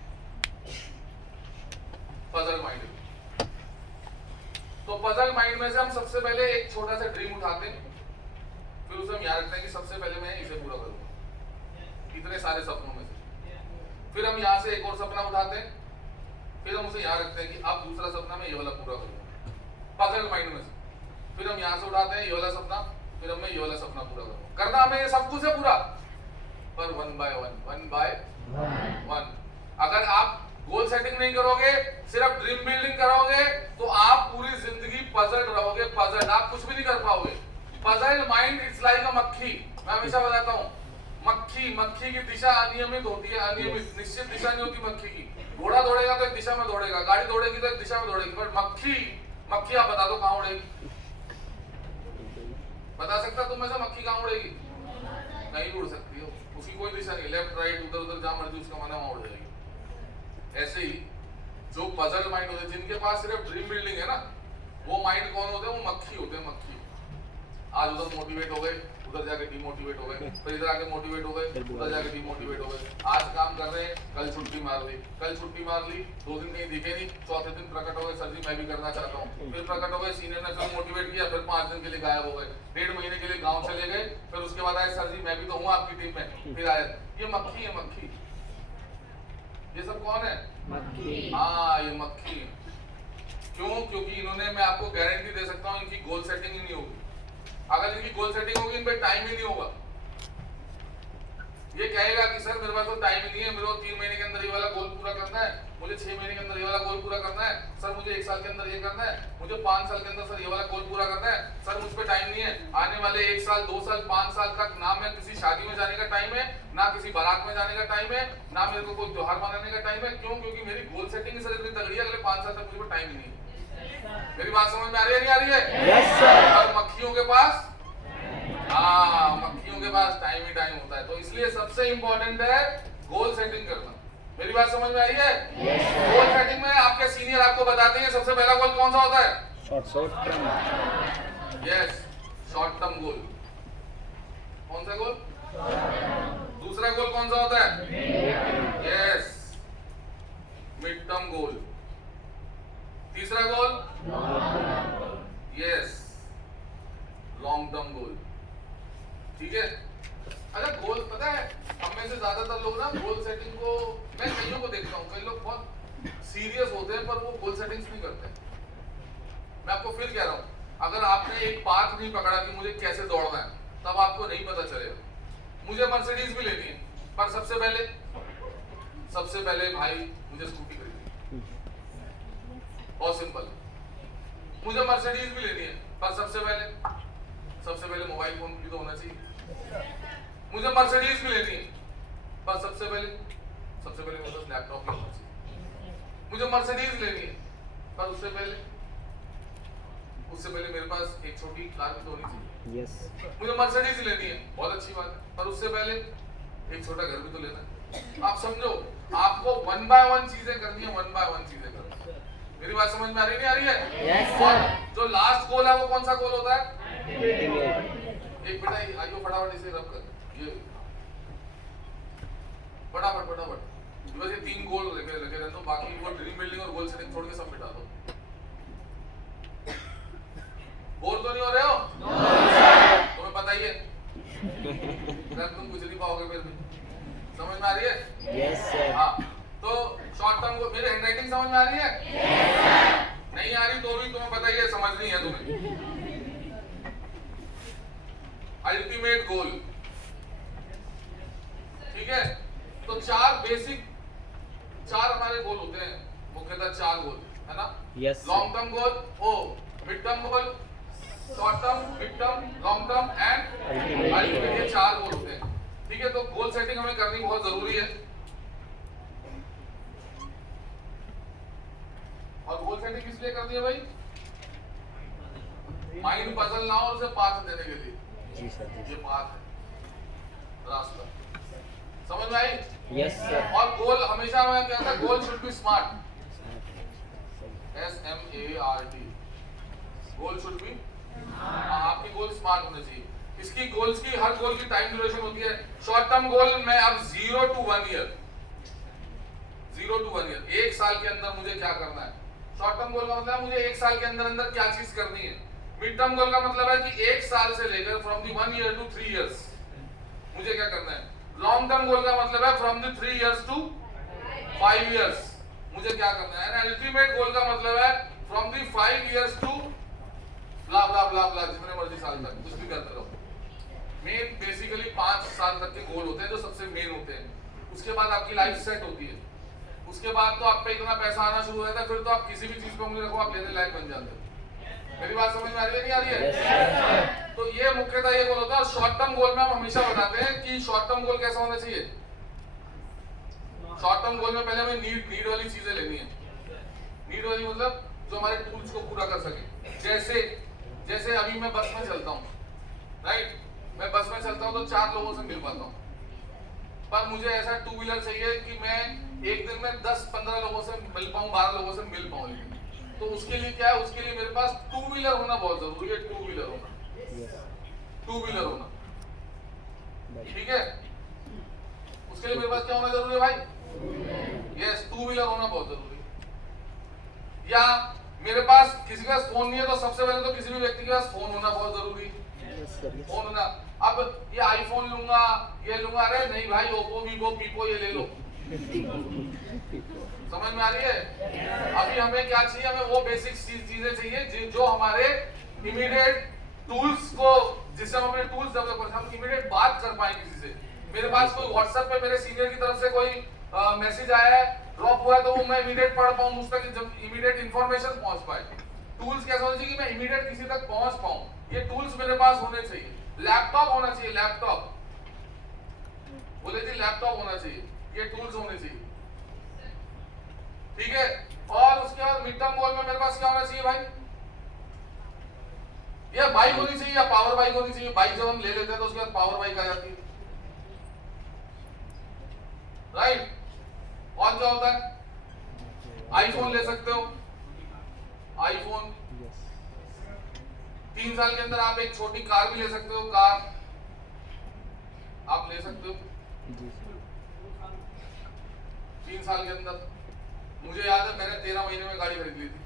पजल माइंड। तो पजल माइंड में से हम सबसे पहले एक छोटा सा ड्रीम उठाते हैं, फिर उसे हम याद रखते हैं कि सबसे पहले मैं इसे पूरा करूंगा इतने सारे सपनों में से। फिर हम यहाँ से एक और सपना उठाते हैं, फिर हम उसे याद रखते हैं कि अब दूसरा सपना मैं ये वाला पूरा करूंगा पजल माइंड में से। फिर हम यहाँ से उठाते हैं ये वाला सपना, फिर मैं ये वाला सपना पूरा करूंगा। करना हमें ये सब कुछ है पूरा, पर 1 by 1 अगर आप गोल सेटिंग नहीं करोगे, सिर्फ ड्रीम बिल्डिंग करोगे, तो आप पूरी जिंदगी पजल रहोगे। पजल, आप कुछ भी नहीं कर पाओगे। पजल माइंड इट्स लाइक अ मक्खी। मैं हमेशा बताता हूँ मक्खी की दिशा अनियमित होती है, अनियमित, निश्चित दिशा नहीं होती मक्खी की। घोड़ा दौड़ेगा तो एक दिशा में दौड़ेगा, गाड़ी दौड़ेगी तो एक दिशा में दौड़ेगी, पर मक्खी आप बता दो कहाँ उड़ेगी? बता सकता तुम में से मक्खी कहाँ उड़ेगी? नहीं उड़ सकती हो, उसकी कोई दिशा नहीं, लेफ्ट राइट उधर उधर जहां मर्जी उसका मन है वहां उड़ जाएगी। ऐसे ही जो पजल माइंड होते हैं, जिनके पास सिर्फ ड्रीम बिल्डिंग है ना, वो माइंड कौन होते हैं? वो मक्खी होते हैं। मक्खी आज उधर मोटिवेट हो गए, उधर जाके डिमोटिवेट हो गए, फिर इधर आके मोटिवेट हो गए, उधर जाके डिमोटिवेट हो गए। आज काम कर रहे हैं, कल छुट्टी मार ली, 2 दिन कहीं दिखे नहीं, चौथे दिन प्रकट हो गए, सर जी मैं भी करना चाहता हूँ। फिर प्रकट हो गए, सीनियर ने फिर मोटिवेट किया, फिर 5 दिन के लिए गायब हो गए, 1.5 महीने के लिए गाँव चले गए, फिर उसके बाद आए सर जी मैं भी तो हूँ आपकी टीम में, फिर आए। ये मक्खी है, मक्खी। ये सब कौन है? मक्खी। हाँ ये मक्खी है। क्यों? क्योंकि इन्होंने, मैं आपको गारंटी दे सकता हूँ, इनकी गोल सेटिंग ही नहीं होगी। अगर इनकी गोल सेटिंग होगी, इन पे टाइम ही नहीं होगा। ये कहेगा कि सर मेरे पास तो टाइम ही नहीं है, मेरे को 3 महीने के अंदर ये वाला गोल पूरा करना है, मुझे 6 महीने के अंदर ये वाला गोल पूरा करना है, सर मुझे 1 साल के अंदर ये करना है, मुझे 5 साल के अंदर सर ये वाला गोल पूरा करना है, सर मुझ पे टाइम नहीं है। आने वाले 1 साल 2 साल 5 साल तक ना मैं किसी शादी में जाने का टाइम है, ना किसी बारात में जाने का टाइम है, ना मेरे को कोई त्योहार मनाने का टाइम है। क्यों? क्योंकि मेरी गोल सेटिंग सर इतनी तगड़ी है, अगले 5 साल तक मुझे टाइम ही नहीं है। मेरी बात समझ में आ रही है नहीं आ रही है? Yes sir. और मक्खियों के पास, हाँ मक्खियों के पास टाइम ही टाइम होता है। तो इसलिए सबसे इंपॉर्टेंट है गोल सेटिंग करना। मेरी बात समझ में आई है? गोल सेटिंग में आपके सीनियर आपको बताते हैं सबसे पहला गोल कौन सा होता है? Short term. Yes, short term goal. कौन सा गोल? दूसरा गोल कौन सा होता है? Yes, mid term goal. तीसरा goal? Yes, long term goal. ठीक है? अच्छा, गोल पता है हम में से ज्यादातर लोग ना गोल सेटिंग को, मैं कईयों को देखता हूँ, कई लोग बहुत सीरियस होते हैं पर वो गोल सेटिंग्स नहीं करते। मैं आपको फिर कह रहा हूँ, अगर आपने एक पाथ नहीं पकड़ा कि मुझे कैसे दौड़ना है, तब आपको नहीं पता चलेगा। मुझे मर्सिडीज भी लेनी है, पर सबसे पहले भाई मुझे स्कूटी खरीदनी है। बहुत सिंपल। मुझे मर्सिडीज भी लेनी है, पर सबसे पहले मोबाइल फोन भी तो होना चाहिए। मुझे मर्सिडीज भी लेनी है, पर सबसे पहले मेरे पास लैपटॉप भी होना चाहिए। मुझे मर्सिडीज लेनी है, पर उससे पहले मेरे पास एक छोटी कार भी तो होनी चाहिए। यस। मुझे मर्सिडीज लेनी है, बहुत अच्छी बात है, पर उससे पहले एक छोटा घर भी तो लेना है। आप समझो, आपको वन बाय वन चीजें करनी है। मेरी बात समझ में आ रही नहीं आ रही है? Yes sir. जो लास्ट गोल है वो कौन सा गोल होता है? अल्टीमेट। एक बेटा आइयो फटाफट इसे रब कर, ये फटाफट बस ये 3 गोल लगे रहने दो, बाकी वो ड्रीम बिल्डिंग और गोल सेटिंग छोड़ के सब मिटा दो। बोर तो नहीं हो रहे हो? तुम्हें पता ही है तुम कुछ नहीं पाओगे फिर भी। समझ में आ रही है? Yes sir. हाँ, तो शॉर्ट टर्म को मेरी हैंडराइटिंग समझ में आ रही है? नहीं आ रही तो भी तुम्हें पता ही है, समझनी है तुम्हें। अल्टीमेट गोल, ठीक है? तो 4 हमारे गोल होते हैं, मुख्यतः 4 गोल, है ना? Yes. Long term goal, mid term goal, short term, mid term, long term and ultimate, ये 4 गोल होते हैं। ठीक है, तो गोल सेटिंग हमें करनी बहुत जरूरी है। और गोल सेटिंग किस लिए करनी है भाई? माइंड पजल ना हो, उसे पाथ देने के लिए। जी सर। ये पाथ है, रास्ता। समझ में आई? Yes sir. और गोल हमेशा मैं कहता हूं, goal should be smart. SMART, goal should be, आपके गोल स्मार्ट होने चाहिए। इसकी गोल्स की, हर गोल की टाइम ड्यूरेशन होती है। शॉर्ट टर्म गोल में अब 0 to 1 ईयर, 1 साल के अंदर मुझे क्या करना है। शॉर्ट टर्म गोल का मतलब है मुझे 1 साल के अंदर क्या चीज करनी है। मिड टर्म गोल का मतलब है कि 1 साल से लेकर from the 1 year to 3 years मुझे क्या करना है। लॉन्ग टर्म गोल का मतलब है from the 3 years to 5 years मुझे क्या करना है। अल्टीमेट गोल का मतलब है from the 5 years to blah blah blah blah, जितने मर्जी साल तक कुछ भी करते रहो। मेन बेसिकली 5 साल तक के गोल होते हैं जो सबसे मेन होते हैं। उसके बाद आपकी लाइफ सेट होती है। उसके बाद तो आप पे इतना पैसा आना शुरू हो जाता है, फिर तो आप किसी भी चीज पे उंगली रखो आप लेने लायक बन जाते हो। मेरी बात समझ में आ रही है नहीं आ रही है? तो ये मुख्यतः ये गोल होता है। शॉर्ट टर्म गोल में हम हमेशा बताते हैं कि शॉर्ट टर्म गोल कैसा होना चाहिए। शॉर्ट टर्म गोल में पहले हमें नीड वाली चीजें लेनी है। नीड वाली मतलब जो हमारे टूल्स को पूरा कर सके। जैसे अभी मैं बस में चलता हूँ, राइट? मैं बस में चलता हूँ तो 4 लोगों से मिल पाता हूँ, पर मुझे ऐसा 2 व्हीलर चाहिए कि मैं एक दिन में 10-15 लोगों से मिल पाऊँ, 12 लोगों से मिल पाऊँ। तो उसके लिए क्या है, उसके लिए मेरे पास 2 व्हीलर होना बहुत जरूरी है। 2 व्हीलर होना, ठीक है? उसके लिए मेरे पास क्या होना जरूरी है भाई? यस, 2 व्हीलर होना बहुत जरूरी है। या मेरे पास किसी का फोन नहीं है तो सबसे पहले तो किसी भी व्यक्ति के पास फोन होना बहुत जरूरी है। फोन होना, अब ये आईफोन लूंगा, ये लूंगा, अरे नहीं भाई, ओप्पो, वीवो, पीपो ये ले लो। समझ में आ रही है? अभी हमें क्या चाहिए? हमें वो बेसिक चीजें चाहिए जो हमारे इमीडिएट टूल्स को, जिससे हम अपने टूल्स डेवलप कर, हम इमीडिएट बात कर पाए किसी से। मेरे पास कोई व्हाट्सएप पे मेरे सीनियर की तरफ से कोई मैसेज आया है, ड्रॉप हुआ है, तो वो मैं इमीडिएट पढ़ पाऊं, मुझ तक जब इमीडिएट इंफॉर्मेशन पहुंच पाए। टूल्स कैसे होने चाहिए कि मैं इमीडिएट किसी तक पहुंच पाऊं, ये टूल्स मेरे पास होने चाहिए। लैपटॉप होना चाहिए, लैपटॉप बोले जी, लैपटॉप होना चाहिए, ये टूल्स होने चाहिए, ठीक है? और उसके बाद मिड टर्म गोल में मेरे पास क्या होना चाहिए भाई? ये बाइक होनी चाहिए या पावर बाइक होनी चाहिए। बाइक जब हम ले लेते हैं तो उसके बाद पावर बाइक आ जाती है, राइट? और क्या होता है? आईफोन ले सकते हो, आईफोन। 3 साल के अंदर आप एक छोटी कार भी ले सकते हो, कार आप ले सकते हो 3 साल के अंदर। मुझे याद है मैंने 13 महीने में गाड़ी खरीद ली थी,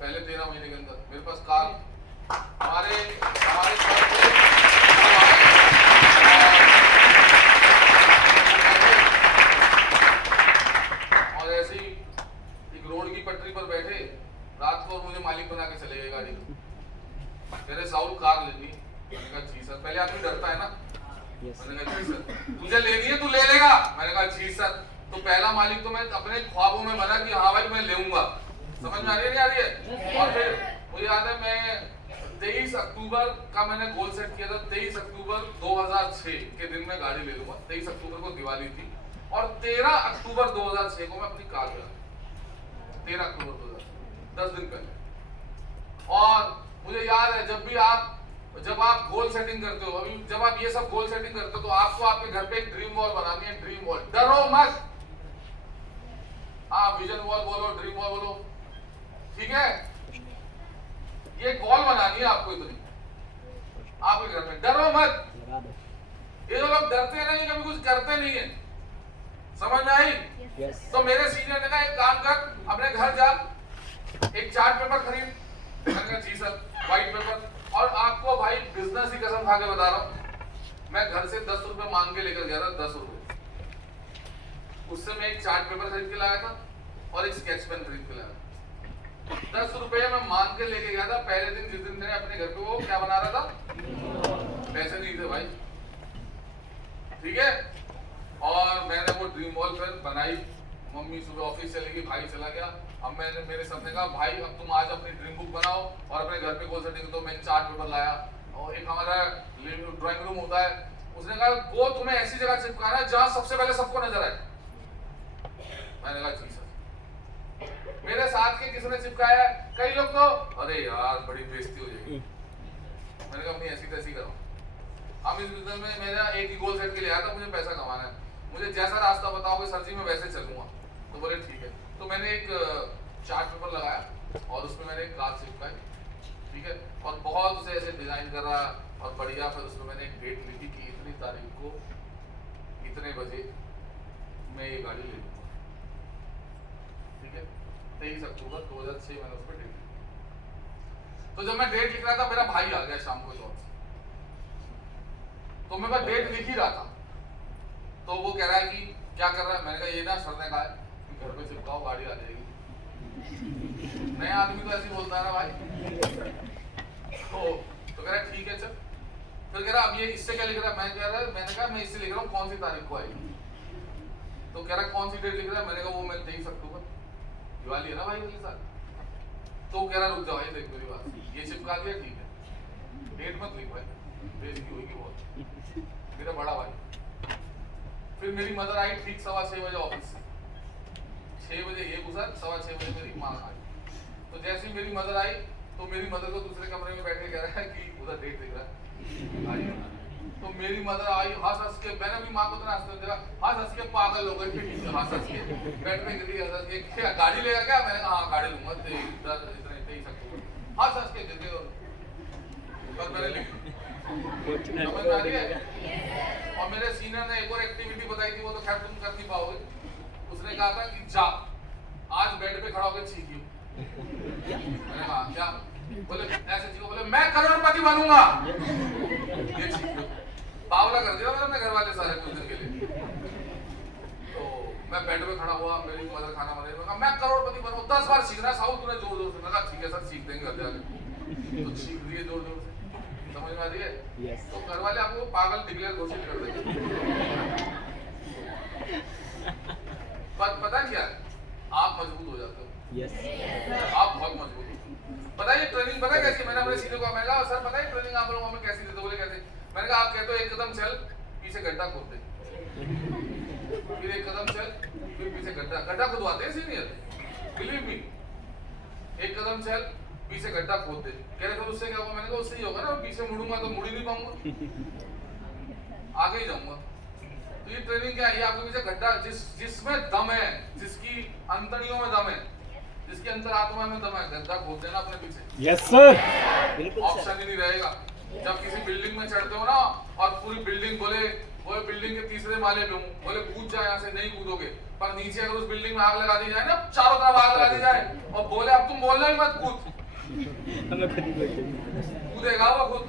पहले 13 महीने के अंदर मेरे पास कार। हमारे हमारे शहर पे और ऐसे ही एक रोड की पटरी पर बैठे रात को, और मुझे मालिक बना के चले गए गाड़ी को। मेरे साउल कार लेनी, मैंने कहा जी सर। पहले आदमी डरता है ना, मैंने कहा जी सर तुझे लेनी है, तू ले लेगा? मैंने कहा जी सर। तो पहला मालिक तो मैं अपने ख्वाबों में बना कि हाँ भाई मैं लेऊंगा। समझ में आ रही है, नहीं आ रही है? और फिर मुझे याद है मैं 23 अक्टूबर का मैंने गोल सेट किया था। 23 अक्टूबर 2006 के दिन में गाड़ी ले लूंगा। 23 अक्टूबर को दिवाली थी और 13 अक्टूबर 2006 को मैं अपनी कार ले आया। 13 अक्टूबर 2006, 10 दिन पहले। और मुझे याद है जब आप गोल सेटिंग करते हो, अभी जब आप ये सब गोल सेटिंग करते हो तो आपको आपके घर पे एक ड्रीम वॉल बनानी है। ड्रीम वॉल, डरो मत। हाँ, विजन वॉल बोलो, ड्रीम वॉल बोलो, ठीक है? ये वॉल बनानी है आपको इतनी आपके घर में, डरो मत। ये जो लोग डरते नहीं, कभी कुछ करते नहीं है, समझ में आई? तो मेरे सीनियर ने कहा एक काम कर, अपने घर जा, एक चार्ट पेपर खरीद। मैंने कहा जी सर, व्हाइट पेपर। और आपको भाई बिजनेस की कसम खा के बता रहा हूं, मैं घर से 10 रुपए मांग के लेकर गया था, 10 रुपए। उससे मैं एक चार्ट पेपर खरीद के लाया था और एक स्केच पेन खरीद के लाया था। 10 रुपए मैं मांग के लेके गया था। पहले दिन जिस दिन मैंने अपने घर पे वो क्या बना रहा था, पैसे नहीं थे भाई, ठीक है? और मैंने वो ड्रीम वॉल फिर बनाई। मम्मी सुबह ऑफिस चली गई, भाई चला गया। अब मैंने मेरे सबने कहा भाई अब तुम आज अपनी ड्रीम बुक बनाओ और अपने घर पे गोल सेटिंग। तो मैं चार्ट पेपर लाया और एक हमारा ड्राइंग रूम होता है, उसने कहा वो तुम्हें ऐसी जगह चिपकाना है जहां सबसे पहले सबको नजर आए। मैंने कहा जी सर। मेरे साथ के किसी ने चिपकाया, कई लोग तो अरे यार बड़ी बेइज्जती हो जाएगी। मैंने कहा अपनी ऐसी तैसी करो। हम इस बिजनेस में मेरा एक ही गोल सेट के लिए आया था, मुझे पैसा कमाना है, मुझे जैसा रास्ता बताओगे सर जी मैं वैसे चलूंगा। तो बोले ठीक है। तो मैंने एक चार्ट पेपर लगाया और उसमें मैंने एक कार चिपकाई, ठीक है? और बहुत उसे ऐसे डिजाइन करा और बढ़िया। फिर उसमें मैंने एक डेट लिखी कि इतनी तारीख को इतने बजे मैं ये गाड़ी ले लूंगा, ठीक है? 23 अक्टूबर 2006 मैंने उस पर डेट लिखी। तो जब मैं डेट लिख रहा था मेरा भाई आ गया शाम को जॉब से, तो मैं बस डेट लिख ही रहा था। तो वो कह रहा है कि क्या कर रहा है? मैंने कहा ये ना सर ने कहा है कि घर पे चिपकाओ गाड़ी आ जाएगी। नया आदमी तो ऐसे ही बोलता है ना भाई। तो कह रहा है ठीक है चल। फिर कह रहा अब ये इससे क्या लिख रहा है? मैंने कहा मैं इससे लिख रहा हूँ कौन सी तारीख को आएगी। तो कह रहा कौन सी डेट लिख रहा है? मैंने कहा वो मैं 23 अक्टूबर, दिवाली है ना भाई अगले साल। तो कह रहा रुक जाओ, ये देख मेरी बात, ये चिपका दिया ठीक है, डेट मत लिख भाई, बेइज्जती होगी बहुत। मेरा बड़ा भाई। फिर मेरी मदर आई ठीक 6:15 बजे ऑफिस से, 6 बजे ये घुसा, 6:15 बजे मेरी माँ आई। तो जैसे ही मेरी मदर आई तो मेरी मदर को दूसरे कमरे में बैठ के कह रहा है कि उधर डेट दिख रहा है। तो मेरी मदर आई हंस हंस के, मैंने अपनी माँ को तो हंसते देखा, हंस हंस के पागल हो गई, हंस हंस के बेड में गिरी, हंस हंस के क्या गाड़ी लेगा क्या? मैंने कहा हाँ गाड़ी लूंगा, 23 अक्टूबर। हंस हंस के गिर गए और मैंने लिखी। समझ में आ रही है? और मेरे सीनियर ने एक और एक्टिविटी बताई थी, वो तो खैर तुम कर नहीं पाओगे। उसने कहा था कि जा आज बेड पे खड़ा होकर चीखियो। मैंने कहा क्या? बोले ऐसे चीखो, बोले मैं करोड़पति बनूंगा। ये चीखियो, बावला कर दिया मैंने अपने घर वाले सारे कुछ दिन के लिए। तो मैं बेड पे खड़ा हुआ, मेरी मदर खाना बना रही, मैं करोड़पति बनूंगा, 10 बार सीखना साउथ तूने जोर जोर से। मैं कहा ठीक है सर सीख देंगे घर जाके। तो सीख दिए जोर जोर से। समझ में आ रही है? yes. तो घर वाले आपको पागल डिक्लेयर घोषित कर देंगे। पर पता क्या आप मजबूत हो जाते हो। yes. आप बहुत मजबूत हो। पता है ट्रेनिंग पता है कैसी? मैंने अपने सीनियर को मैंने कहा सर पता है ट्रेनिंग आप लोगों में कैसी देते? बोले कैसे? मैंने कहा आप कहते हो एक कदम चल पीछे गड्ढा खोद दे, फिर एक कदम चल फिर पीछे गड्ढा खुदवाते हैं सीनियर, बिलीव मी। एक कदम चल पीछे गड्ढा खोद दे। कह रहे थे उससे क्या होगा? मैंने कहा उससे ही होगा ना, पीछे मुड़ूंगा तो मुड़ ही नहीं पाऊंगा, आगे ही जाऊंगा। तो ये ट्रेनिंग क्या है? ये आपके पीछे गड्ढा जिसमें दम है, जिसकी अंतड़ियों में दम है, जिसकी अंतरात्मा में दम है, गड्ढा खोद देना अपने पीछे। Yes sir. बिल्कुल ऑप्शन सर। ही नहीं रहेगा। जब किसी बिल्डिंग में चढ़ते हो ना और पूरी बिल्डिंग बोले वो बिल्डिंग के तीसरे माले पे हूँ, बोले कूद जाए यहाँ से, नहीं कूदोगे। पर नीचे अगर उस बिल्डिंग में आग लगा दी जाए ना, चारों तरफ आग लगा दी जाए और बोले अब तुम बोलना ही मत कूद, कूदेगा वो खुद।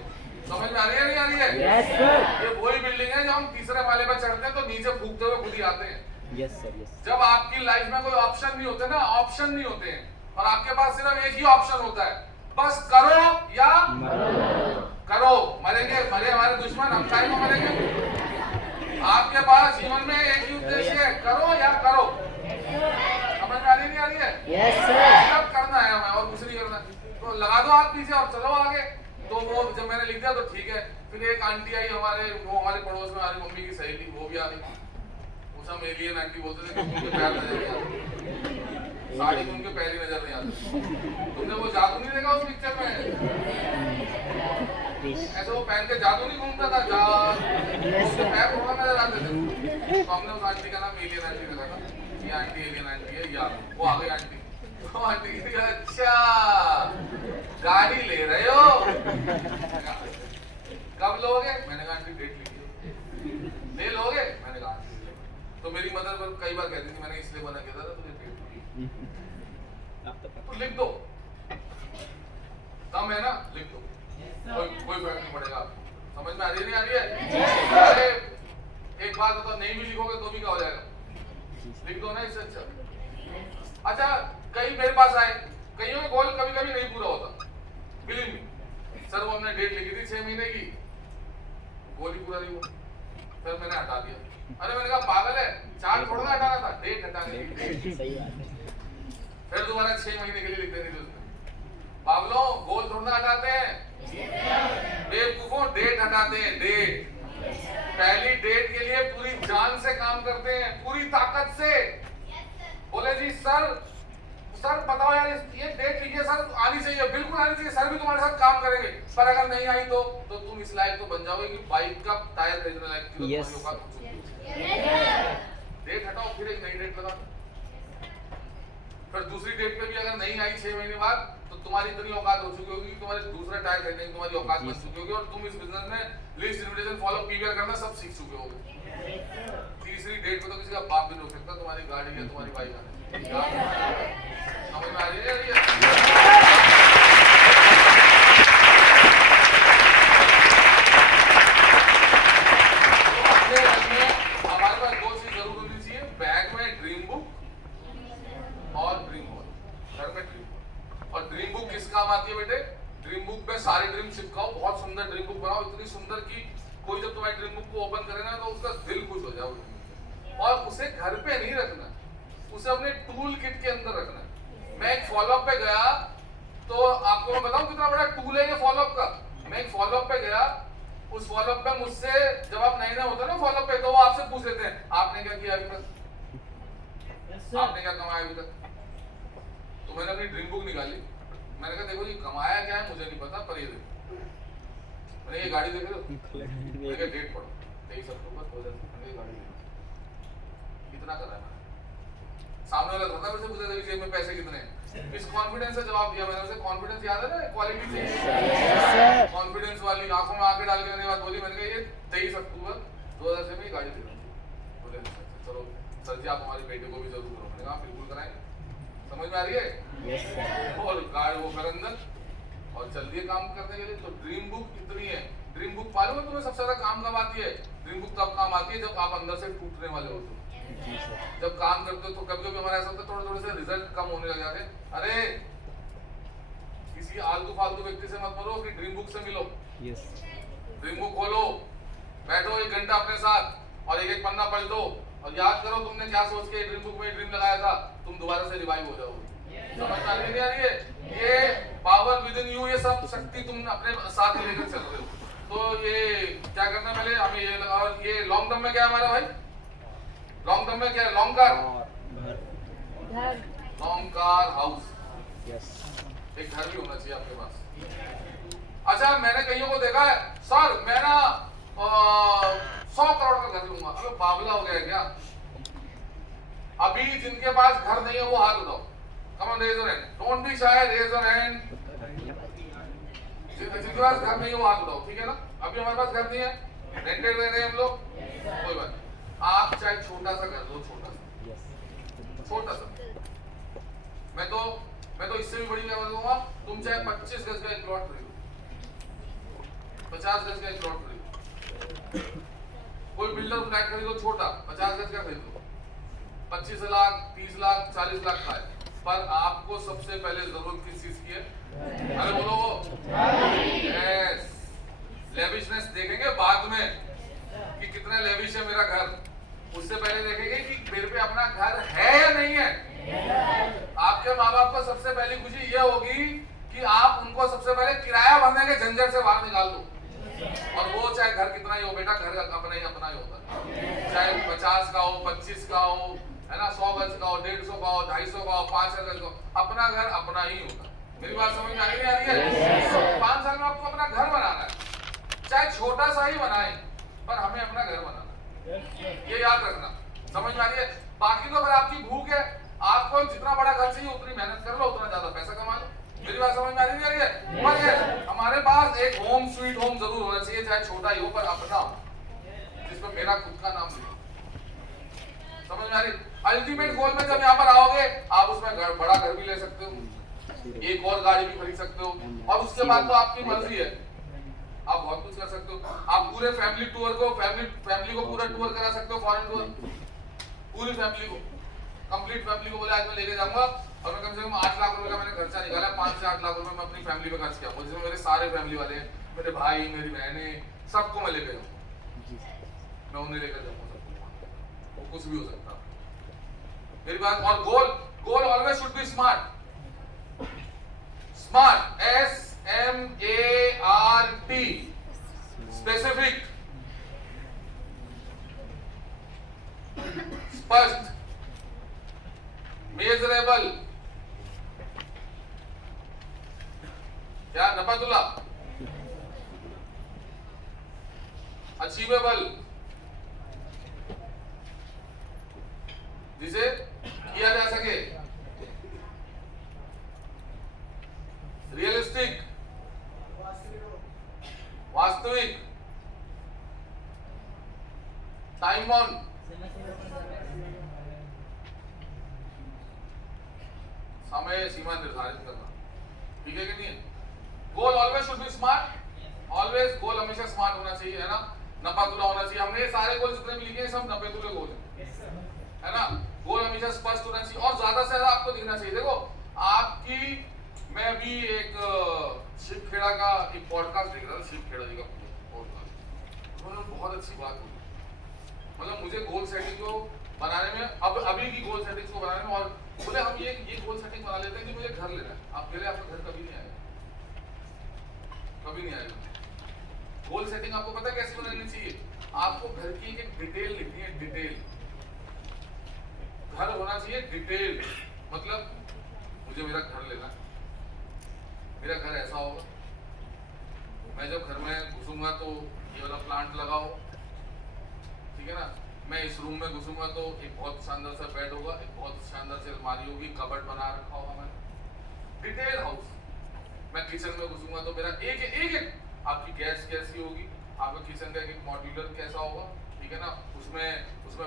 समझ में आ रही है नहीं आ रही है? Yes sir. ये वही बिल्डिंग है जब हम तीसरे माले पे चढ़ते हैं तो नीचे फूकते हुए खुद ही आते हैं। Yes sir. यस। जब आपकी लाइफ में कोई ऑप्शन नहीं होते ना, ऑप्शन नहीं होते हैं और आपके पास सिर्फ एक ही ऑप्शन होता है, बस करो या करो। मरेंगे मरे हमारे दुश्मन, हम काहे को मरेंगे? आपके पास जीवन में एक ही उद्देश्य है, करो या करो। समझ में आ रही नहीं आ रही है? Yes sir. सब करना है हमें और कुछ नहीं करना। तो लगा दो हाथ पीछे और चलो आगे। तो वो जब मैंने लिख दिया तो ठीक है। फिर एक आंटी आई हमारे, वो हमारे पड़ोस में, हमारी मम्मी की सहेली, वो भी आ गई। उसे हम एलियन आंटी बोलते थे क्योंकि उनके पैर नजर नहीं आते, साड़ी में उनके पैर ही नजर नहीं आते। तुमने वो जादू नहीं देखा उस पिक्चर में? ऐसे वो पहन के जादू नहीं घूमता था, उसके पैर थोड़ा नजर आते थे। तो हमने उस आंटी का नाम एलियन आंटी रखा था। ये आंटी एलियन आंटी है, या वो आ गई आंटी। तो आंटी कहती अच्छा गाड़ी ले रहे हो, कब लोगे? मैंने कहा आंटी डेट लिखी ले लोगे? मैंने कहा तो मेरी मदर पर कई बार कहती थी मैंने इसलिए मना किया था तुझे डेट तो लिख दो, दम है ना, लिख दो, कोई फर्क नहीं पड़ेगा। समझ में आ रही है नहीं आ रही है? अरे एक बात बताओ, नहीं भी लिखोगे तो भी क्या हो जाएगा? लिख दो ना, इससे अच्छा। अच्छा कई मेरे पास आए, कईयों के गोल कभी कभी नहीं पूरा होता, बिलीव मी। सर वो हमने डेट लिखी थी 6 महीने की, गोल ही पूरा नहीं हुआ, फिर मैंने हटा दिया। अरे मैंने कहा पागल है, चार्ट थोड़ा हटाना था, डेट हटाने की। सही बात है। फिर दोबारा 6 महीने के लिए लिख देनी थी उसमें। पागलों, गोल थोड़ा हटाते हैं, बेवकूफों डेट हटाते हैं, डेट। पहली डेट के लिए पूरी जान से काम करते हैं, पूरी ताकत से। बोले जी सर बताओ यार ये डेट लिखिए सर, आनी चाहिए, बिल्कुल आनी चाहिए, सर भी तुम्हारे साथ काम करेंगे। पर अगर नहीं आई तो तुम इस लायक तो बन जाओगे कि बाइक का टायर खरीदने लायक की Yes. डेट हटाओ, फिर एक नई डेट लगाओ। फिर दूसरी डेट पे भी अगर नहीं आई 6 महीने बाद तो तुम्हारी इतनी औकात हो चुकी होगी कि तुम्हारे दूसरा टायर खरीदने की तुम्हारी औकात बन चुकी होगी और तुम इस बिजनेस में लीस्ट इन्विटेशन फॉलो पीवीआर करना सब सीख चुके होगे। तीसरी डेट पे तो किसी का बाप भी नहीं हो सकता तुम्हारी गाड़ी या तुम्हारी बाइक आने। समझ में आ रही है? हमारे पास 2 चीज जरूर होनी चाहिए, बैग में ड्रीम बुक और ड्रीम हॉल, घर में ड्रीम बुक। और ड्रीम बुक किस काम आती है बेटे? ड्रीम बुक पे सारे ड्रीम चिपकाओ, बहुत सुंदर ड्रीम बुक बनाओ, इतनी सुंदर कि कोई जब तुम्हारी ड्रीम बुक को ओपन करे ना तो उसका दिल खुश हो जाए। और उसे घर पे नहीं रखना, उसे अपने टूल किट के अंदर रखना। मैं एक फॉलोअप पे गया तो आपको मैं बताऊं कितना बड़ा टूल है ये फॉलोअप का। मैं एक फॉलोअप पे गया, उस फॉलोअप पे मुझसे जब आप नए नए होते ना फॉलोअप पे, तो वो आपसे पूछ लेते हैं आपने क्या किया अभी तक, आपने क्या कमाया अभी तक। तो मैंने अपनी ड्रीम बुक निकाली, मैंने कहा देखो ये कमाया क्या है मुझे नहीं पता, पर ये देखो मैंने ये गाड़ी देख रहे हो, मैंने कहा डेट पढ़ो 23 अक्टूबर 2000, गाड़ी कितना कर रहा है। सामने वाला धंधा मुझसे पूछा था जेब में पैसे कितने हैं, इस कॉन्फिडेंस से जवाब दिया मैंने उसे। कॉन्फिडेंस याद है ना, क्वालिटी चाहिए, कॉन्फिडेंस वाली आंखों में आंखें डाल के मैंने बात बोली। मैंने कहा ये 23 अक्टूबर 2000 से मैं गाड़ी दे रहा हूँ। बोले चलो सर जी आप हमारे बेटे को भी जरूर करो। मैंने कहा बिल्कुल कराएंगे। समझ में आ रही है? और गाड़ी वो कर अंदर और चल दिए काम करने के लिए। तो ड्रीम बुक कितनी है? ड्रीम बुक मालूम है तुम्हें सबसे ज्यादा काम कब आती है? ड्रीम बुक तब काम आती है जब आप अंदर से टूटने वाले होते हो। जब काम करते हो तो कभी कभी हमारा ऐसा होता है थोड़े थोड़े से रिजल्ट कम होने लग जाते हैं। अरे किसी आलतू फालतू व्यक्ति से मत बोलो, अपनी ड्रीम बुक से मिलो। ड्रीम बुक खोलो, बैठो 1 घंटा अपने साथ और एक पन्ना पलटो और याद करो तुमने क्या सोच के ड्रीम बुक में ड्रीम लगाया था। तुम दोबारा से रिवाइव हो जाओगे। समझ में आ रही है? ये पावर विद इन यू, ये सब शक्ति तुम अपने साथ ही लेकर चल रहे हो। तो ये क्या करना है, पहले हमें ये लगा। और ये लॉन्ग टर्म में क्या है हमारा भाई? लॉन्ग टर्म में क्या है? Long car, long car house, एक घर भी होना चाहिए आपके पास। अच्छा मैंने कईयों को देखा है, सर मैं ना 100 करोड़ का घर लूंगा। अबे पागला हो गया क्या? अभी जिनके पास घर नहीं है वो हाथ उठाओ। Come on, raise your hand, don't be shy, raise your hand. जिनके पास घर नहीं है वो हाथ उठाओ, ठीक है ना? अभी हमारे पास घर नहीं है, रेंटेड रह रहे हैं हम लोग, कोई बात नहीं। आप चाहे छोटा सा घर दो, छोटा सा। मैं तो इससे भी बड़ी क्या बताऊंगा, तुम चाहे 25 गज का एक प्लॉट खरीदो, 50 गज का एक प्लॉट खरीदो, कोई बिल्डर फ्लैट खरीदो छोटा, 50 गज का खरीदो, 25 लाख, 30 लाख, 40 लाख का है, पर आपको सबसे पहले जरूरत किस चीज की है? अरे बोलो, यस। लेविशनेस देखेंगे बाद में कि कितना लेविश है मेरा घर, उससे पहले देखेंगे कि मेरे पे अपना घर है या नहीं है। आपके माँ बाप को सबसे पहली खुशी ये होगी कि आप उनको सबसे पहले किराया भरने के झंझट से बाहर निकाल दो, और वो चाहे घर कितना ही हो बेटा, घर अपना ही होता है, चाहे 50 का हो, 25 का हो, है ना, 100 गज का हो, 150 का हो, 250 का हो, 500 गज का हो, अपना घर अपना ही होता है। मेरी बात समझ में आ रही है? 5 साल में आपको अपना घर बनाना है, चाहे छोटा सा ही बनाए, पर हमें अपना घर बनाना है, ये याद रखना। समझ में आ रही है? बाकी तो अगर आपकी भूख है, आपको जितना बड़ा घर चाहिए उतनी मेहनत कर लो, उतना ज्यादा पैसा कमा लो। मेरी बात समझ में आ रही है? पर ये हमारे पास एक होम स्वीट होम जरूर होना चाहिए, चाहे छोटा ही हो पर अपना, जिसमें मेरा खुद का नाम लिखो। समझ में आ रही? अल्टीमेट गोल में जब यहाँ पर आओगे, आप उसमें बड़ा घर भी ले सकते हो, एक और गाड़ी भी खरीद सकते हो, और उसके बाद तो आपकी मर्जी है, आप बहुत कुछ कर सकते हो। आप पूरे फैमिली टूर को, फैमिली को पूरा टूर करा सकते हो, फॉरेन टूर, पूरी फैमिली को, कंप्लीट फैमिली को बोले आज मैं लेके जाऊंगा, और मैं कम से कम 8 लाख रुपए का मैंने खर्चा निकाला, 5 से 8 लाख रुपए मैं अपनी फैमिली पे खर्च किया, जिसमें मेरे सारे फैमिली वाले हैं, मेरे भाई, मेरी बहनें, सबको मैं लेके जाऊंगा, मैं उन्हें लेकर जाऊंगा सबको, वो कुछ भी हो सकता है। मेरी बात, और goal always should be smart, SMART, specific, स्पष्ट, मेजरेबल, क्या नफातुल्ला, अचीवेबल, जिसे किया जा सके, रियलिस्टिक, वास्तविक, टाइम ऑन, समय सीमा निर्धारित करना, ठीक है कि नहीं है? Goal always should be smart, always goal हमेशा स्मार्ट होना चाहिए, है ना, नफातुला होना चाहिए। हमने सारे गोल जितने भी लिखे हैं सब नफातुले गोल है ना। गोल हमेशा स्पष्ट होना चाहिए, और ज्यादा से ज्यादा आपको दिखना चाहिए। देखो आपकी, मैं अभी एक शिव खेड़ा का एक पॉडकास्ट देख रहा था, शिव खेड़ा जी का पॉडकास्ट, उन्होंने बहुत अच्छी बात बोली, मतलब मुझे गोल सेटिंग को बनाने में, अब अभी की गोल सेटिंग्स को बनाने में, और बोले हम ये गोल सेटिंग बना लेते हैं कि मुझे घर लेना है। आप पहले आपका घर कभी नहीं आएगा, कभी नहीं आएगा। गोल सेटिंग आपको पता है कैसे बनानी चाहिए? आपको घर की एक डिटेल लिखनी है, डिटेल, घर होना चाहिए डिटेल, मतलब मुझे मेरा घर लेना है, मेरा घर ऐसा होगा, मैं जब घर में घुसूंगा तो ये वाला प्लांट लगाओ, ठीक है ना, मैं इस रूम में घुसूंगा तो एक बहुत शानदार सा बेड होगा, एक बहुत शानदार सी अलमारी होगी, कबर्ड बना रखा होगा मैंने, डिटेल हाउस। मैं किचन में घुसूंगा तो मेरा एक आपकी गैस कैसी होगी, आपका किचन का एक मॉड्यूलर कैसा होगा, ठीक है ना, उसमें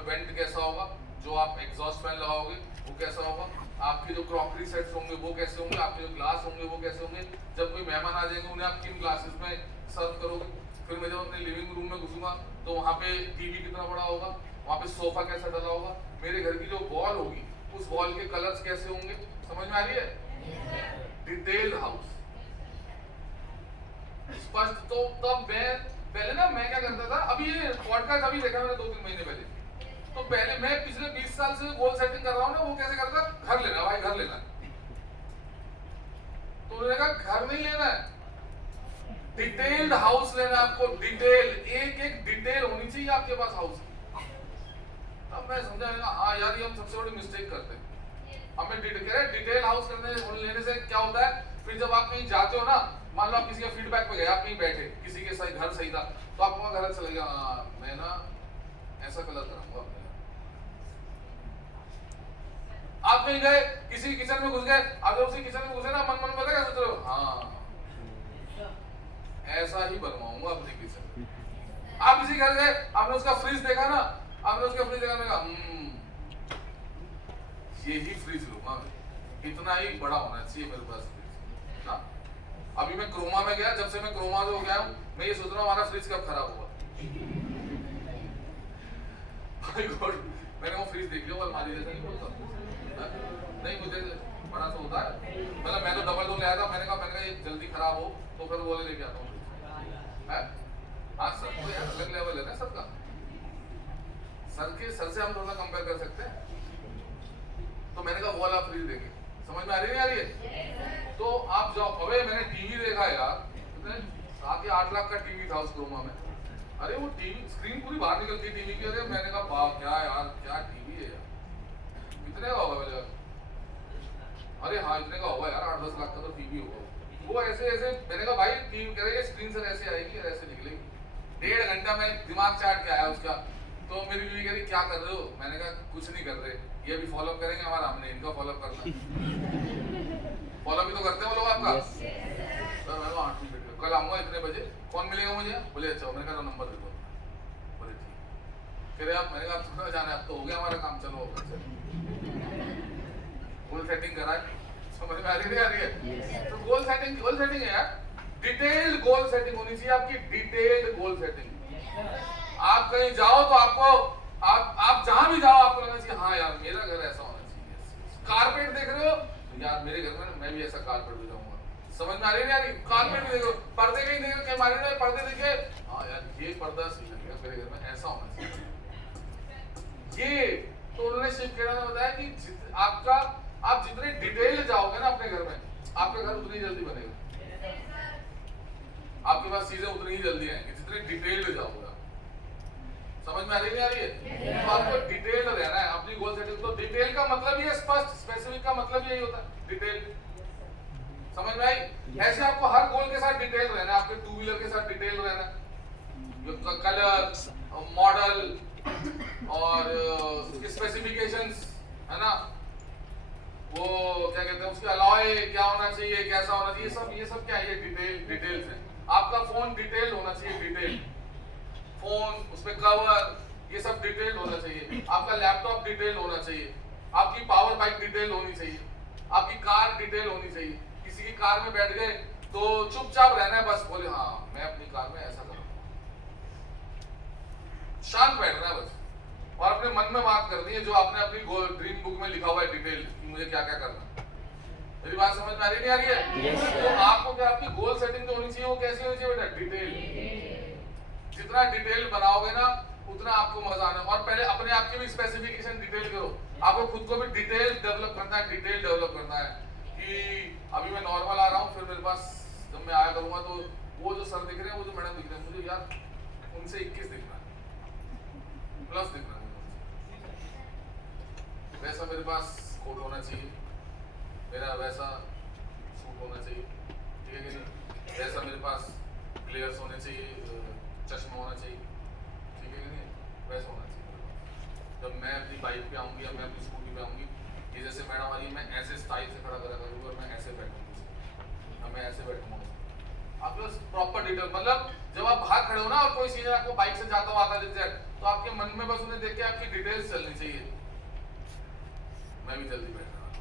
वेंट कैसा होगा, जो आप एग्जॉस्ट फैन लगाओगे वो कैसा होगा, आपके जो क्रॉकरी सेट्स होंगे वो कैसे होंगे, आपके जो ग्लास होंगे वो कैसे होंगे, जब कोई मेहमान आ जाएंगे उन्हें आप किन ग्लासेस में सर्व करोगे। फिर मैं जब अपने लिविंग रूम में घुसूंगा तो वहाँ पे टीवी कितना बड़ा होगा, वहाँ पे सोफा कैसा डला होगा, मेरे घर की जो वॉल होगी उस वॉल के कलर्स कैसे होंगे। समझ में आ रही है? डिटेल्ड हाउस, स्पष्ट। तो तब मैं पहले ना, मैं क्या करता था, अभी ये पॉडकास्ट अभी देखा मैंने 2-3 महीने पहले, तो पहले मैं पिछले 20 साल से गोल सेटिंग कर रहा हूँ ना, वो कैसे करता, घर लेना भाई, घर लेना। तो उन्होंने कहा घर नहीं लेना है, डिटेल्ड हाउस लेना आपको, डिटेल, एक डिटेल होनी चाहिए आपके पास हाउस की। अब मैं समझा, हाँ यार ये हम सबसे बड़ी मिस्टेक करते हैं, हमें डिटेल हाउस लेने से क्या होता है, फिर जब आप कहीं जाते हो ना, मान लो आप किसी के फीडबैक पे गए, आप कहीं बैठे, किसी के सही घर सही था, तो आपको घर अच्छा लगेगा, मैं ना ऐसा कलर कराऊंगा अपने घर। आप कहीं गए, किसी किचन में घुस गए, आप जब उसी किचन में घुसे ना, मन मन में क्या सोच रहे हो? हाँ, ऐसा ही बनवाऊंगा अपने किचन। आप किसी घर गए, आपने उसका फ्रिज देखा ना, आपने उसका फ्रिज देखा, मैं कहा यही फ्रिज लूंगा, इतना ही बड़ा होना चाहिए मेरे पास फ्रिज ना। अभी मैं क्रोमा में गया, जब से मैं क्रोमा से हो गया हूं, मैं ये सोच रहा हूं हमारा फ्रिज कब खराब हुआ। मैंने वो फ्रिज देख लिया, अलमारी जैसा नहीं बोलता नहीं, मुझे बड़ा सा होता है, मतलब मैं तो डबल डोर ले आया था, मैंने कहा ये जल्दी खराब हो तो फिर बोले लेके आता हूँ। हाँ, सबको यार अलग लेवल है ना सबका, सर से हम थोड़ा कंपेयर कर सकते हैं। तो मैंने कहा वो वाला फ्रिज देंगे, समझ में आ रही नहीं आ रही है? तो आप जाओ, अबे मैंने टीवी देखा यार, 7 या 8 लाख का टीवी था उस क्रोमा में। अरे वो टीवी स्क्रीन पूरी बाहर निकलती टीवी की। अरे मैंने कहा वाह क्या यार, क्या टीवी है यार, कितने का होगा भैया? अरे हाँ इतने का होगा यार, 8-10 लाख का तो टीवी होगा। वो ऐसे ऐसे, मैंने कहा भाई टीवी कह रहे स्क्रीन से ऐसे आएगी ऐसे निकलेगी। 1.5 घंटा मैं दिमाग चाट के आया उसका। तो मेरी बीवी कह रही क्या कर रहे हो? मैंने कहा कुछ नहीं कर रहे, ये भी फॉलो करेंगे हमारा, हमने इनका फॉलो करना। फॉलो भी तो करते हैं वो लोग आपका। सर मैं 8 मिनट कल आऊंगा इतने बजे, कौन मिलेगा मुझे? बोले अच्छा, मैंने कहा नंबर दे दो। बोले ठीक। कह रहे आप, मैंने कहा आप थोड़ा जाना है, अब तो हो गया हमारा काम, चलो गोल सेटिंग करा है, समझ में आ रही है? तो गोल सेटिंग है यार, डिटेल्ड गोल सेटिंग होनी चाहिए आपकी, डिटेल्ड गोल सेटिंग। आप कहीं जाओ तो आपको, आप जहां भी जाओ आपको लगना चाहिए हाँ यार मेरा घर ऐसा होना चाहिए। कारपेट देख रहे हो यार, मेरे घर में मैं भी ऐसा कारपेट बिछाऊंगा, समझ में आ रही है? कारपेट भी देखो, पर्दे कहीं देखो, कहीं मारे ना पर्दे देखे, हाँ यार ये पर्दा सही लगेगा, मेरे घर में ऐसा होना चाहिए ये। तो उन्होंने शिव खेड़ा ने बताया कि आप जितने डिटेल जाओगे ना अपने घर में, आपका घर उतनी जल्दी बनेगा, आपके पास चीजें उतनी ही जल्दी आएंगी जितने डिटेल्ड जाओगे। समझ में आ रही नहीं आ रही है? तो आपको डिटेल रहना है अपनी गोल सेटिंग। तो डिटेल का मतलब ये स्पष्ट, स्पेसिफिक का मतलब यही होता है डिटेल। समझ में आई? ऐसे आपको हर गोल के साथ डिटेल रहना है, आपके 2 व्हीलर के साथ डिटेल रहना है, कलर, मॉडल और उसके स्पेसिफिकेशंस है ना, वो क्या कहते हैं उसके अलॉय क्या होना चाहिए, कैसा होना चाहिए, ये सब क्या है, ये डिटेल्स है। आपका फोन डिटेल होना चाहिए, डिटेल फोन, उसमें कवर, ये सब डिटेल होना चाहिए। आपका लैपटॉप डिटेल होना चाहिए, आपकी पावर बाइक डिटेल होनी चाहिए, आपकी कार डिटेल होनी चाहिए। किसी की कार में बैठ गए तो चुपचाप रहना है, बस बोले हाँ मैं अपनी कार में ऐसा करूंगा, शांत बैठना है बस, और अपने मन में बात करनी है जो आपने अपनी ड्रीम बुक में लिखा हुआ है डिटेल कि मुझे क्या क्या करना है। मेरी बात समझ में आ रही नहीं आ रही है? तो आपको क्या, आपकी गोल सेटिंग जो होनी चाहिए वो कैसी होनी चाहिए बेटा? डिटेल। जितना डिटेल बनाओगे ना उतना आपको मजा आना। और पहले अपने आप की भी स्पेसिफिकेशन डिटेल करो, आपको खुद को भी डिटेल डेवलप करना है, डिटेल डेवलप करना है कि अभी मैं नॉर्मल आ रहा हूँ, फिर मेरे पास जब मैं आया करूंगा तो वो जो सर दिख रहे हैं, वो जो मैडम दिख रहे हैं, मुझे यार उनसे 21 दिखना है, प्लस दिखना है, वैसा मेरे पास कोट होना चाहिए, मेरा वैसा सूट होना चाहिए, ठीक है कि नहीं? वैसा मेरे पास प्लेयर्स होने चाहिए, चश्मा होना चाहिए, ठीक है कि नहीं? वैसा होना चाहिए। जब मैं अपनी बाइक पे आऊंगी या मैं अपनी स्कूटी पे आऊंगी, ये जैसे मैडम वाली, मैं ऐसे स्टाइल से खड़ा करा करूंगा और मैं ऐसे बैठूंगी, मैं ऐसे बैठूंगा। आप बस प्रॉपर डिटेल, मतलब जब आप बाहर खड़े हो ना और कोई सीनियर आपको बाइक से जाता हुआ आता दिख जाए तो आपके मन में बस उन्हें देख के आपकी डिटेल्स चलनी चाहिए, मैं भी जल्दी बैठ रहा हूं।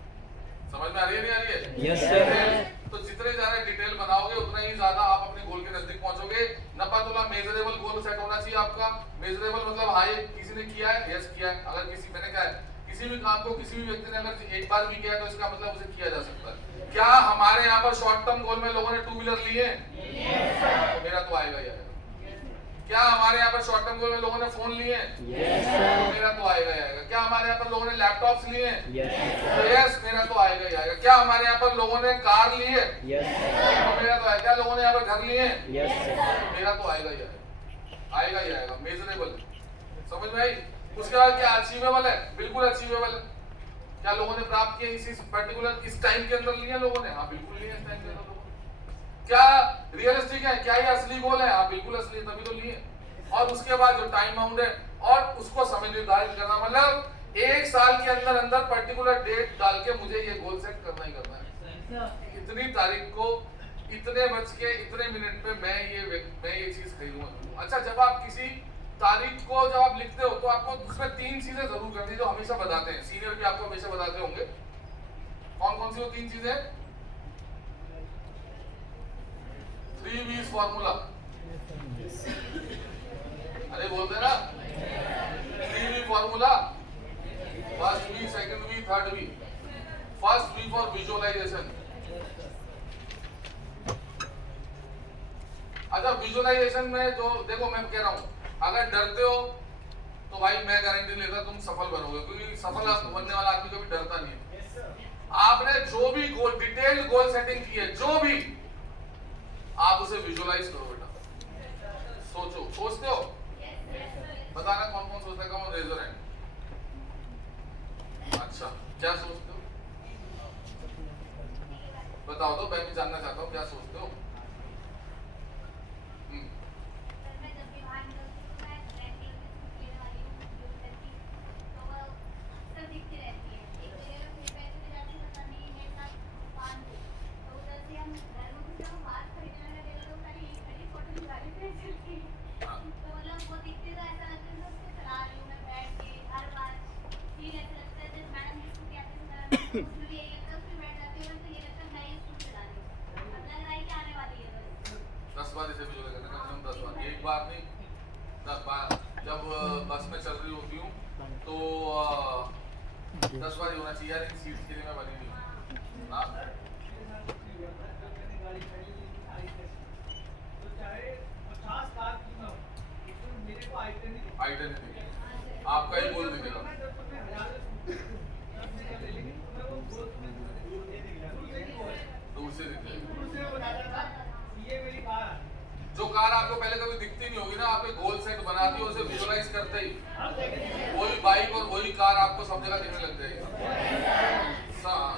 समझ में आ रही है नहीं आ रही है? Yes sir. तो जितने ज्यादा डिटेल बनाओगे उतना ही ज्यादा आप अपने गोल के नजदीक पहुंचोगे। नपातुला मेजरेबल गोल सेट होना चाहिए आपका। मेजरेबल मतलब हाँ ये किसी ने किया है, यस किया है। अगर किसी, मैंने कहा है किसी भी काम को किसी भी व्यक्ति ने अगर एक बार भी किया है तो इसका मतलब उसे किया जा सकता है। क्या हमारे यहाँ पर शॉर्ट टर्म गोल में लोगों ने 2 व्हीलर लिए? तो मेरा तो आएगा ही आएगा। क्या हमारे यहाँ पर शॉर्ट टर्म गोल में लोगों ने फोन लिए? तो मेरा तो आएगा ही आएगा। क्या हमारे यहाँ पर लोगों ने लैपटॉप्स लिए? तो यस मेरा तो आएगा ही आएगा। क्या हमारे यहाँ पर लोगों ने कार लिए? तो मेरा तो आएगा। क्या लोगों ने यहाँ पर घर लिए? मेरा तो आएगा ही आएगा, आएगा ही आएगा। मेजरेबल, समझ में आई? उसके बाद क्या अचीवेबल है? बिल्कुल अचीवेबल है। क्या लोगों ने प्राप्त किया इसी पर्टिकुलर इस टाइम के अंदर लिए लोगों ने? हाँ बिल्कुल लिए इस टाइम के अंदर लोगों ने। क्या रियलिस्टिक है? क्या ये असली गोल है? हाँ बिल्कुल असली है, तभी तो लिए। और उसके बाद जो टाइम बाउंड है और उसको समय निर्धारित करना, मतलब 1 साल के अंदर अंदर पर्टिकुलर डेट डाल के मुझे ये गोल सेट करना ही करना है। इतनी तारीख को इतने बज के इतने मिनट पे मैं ये चीज खरीदूंगा। अच्छा, जब आप किसी तारीख को जब आप लिखते हो तो आपको उसमें 3 चीजें जरूर करनी है जो हमेशा बताते हैं, सीनियर भी आपको हमेशा बताते होंगे। कौन कौन सी वो 3 चीजें? 3 V's फॉर्मूला, अरे बोलते ना 3 V formula, first V, second V, third V. First V for visualisation. अच्छा, विजुअलाइजेशन में जो देखो मैं कह रहा हूं, अगर डरते हो तो भाई मैं गारंटी लेता तुम सफल बनोगे, क्योंकि सफल बनने वाला आदमी कभी डरता नहीं है। आपने जो भी गोल, डिटेल्ड गोल सेटिंग की है, जो भी, आप उसे विजुअलाइज करो बेटा। सोचो, सोचते हो? बताना कौन कौन सोचता है, कौन रेजर हैंड। अच्छा, क्या सोचते हो? बताओ तो, मैं भी जानना चाहता हूँ क्या सोचते हो। बस में चल रही होती हूँ तो 10 बार होना चाहिए यार, इन सीट्स के लिए मैं बनी नहीं। हाँ, आइडेंटिटी आपका ही गोल दिखेगा। दूर से दिखेगा। जो कार आपको पहले कभी दिखती नहीं होगी ना, आपके गोल सेट बनाती हो, उसे विजुअलाइज करते ही वही बाइक और वही कार आपको सब जगह दिखने लग जाएगी।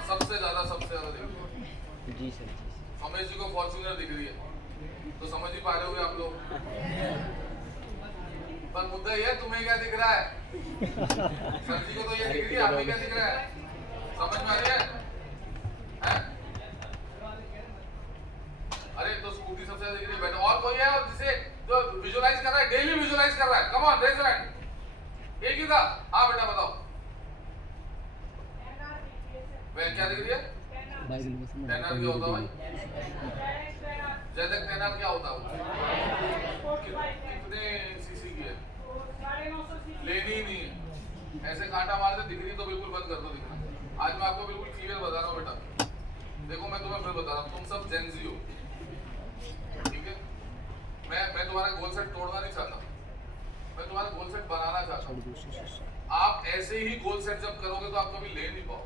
सबसे ज्यादा दिखेगी। जी सर। रमेश जी को फॉर्च्यूनर दिख रही है तो समझ ही पा रहे होगे आप लोग। पर मुद्दा ये है, तुम्हें क्या दिख रहा है? सर जी को तो ये दिख रही है, हमें क्या दिख रहा है? समझ में आ रही है? अरे तो स्कूटी सबसे ज्यादा दिख रही है बेटा। और कोई है जिसे जो विजुअलाइज कर रहा है, डेली विजुअलाइज कर रहा है? Come on, raise your hand. एक ही था? हाँ बेटा बताओ। वह क्या दिख रही है? टेनर क्या होता है? जय तक टेनर क्या होता है? कितने सीसी की है? लेनी ही नहीं है। ऐसे कांटा मार दे, दिख रही तो बिल्कुल बंद कर दो दिखना। आज मैं आपको बिल्कुल क्लियर बता रहा हूँ बेटा। देखो मैं तुम्हें फिर बता रहा हूँ, तुम सब जेनजी हो, ठीक है? मैं तुम्हारा गोल सेट तोड़ना नहीं चाहता, मैं तुम्हारा गोल सेट बनाना चाहता हूँ। आप ऐसे ही गोल सेट जब करोगे तो आप कभी ले नहीं पाओ।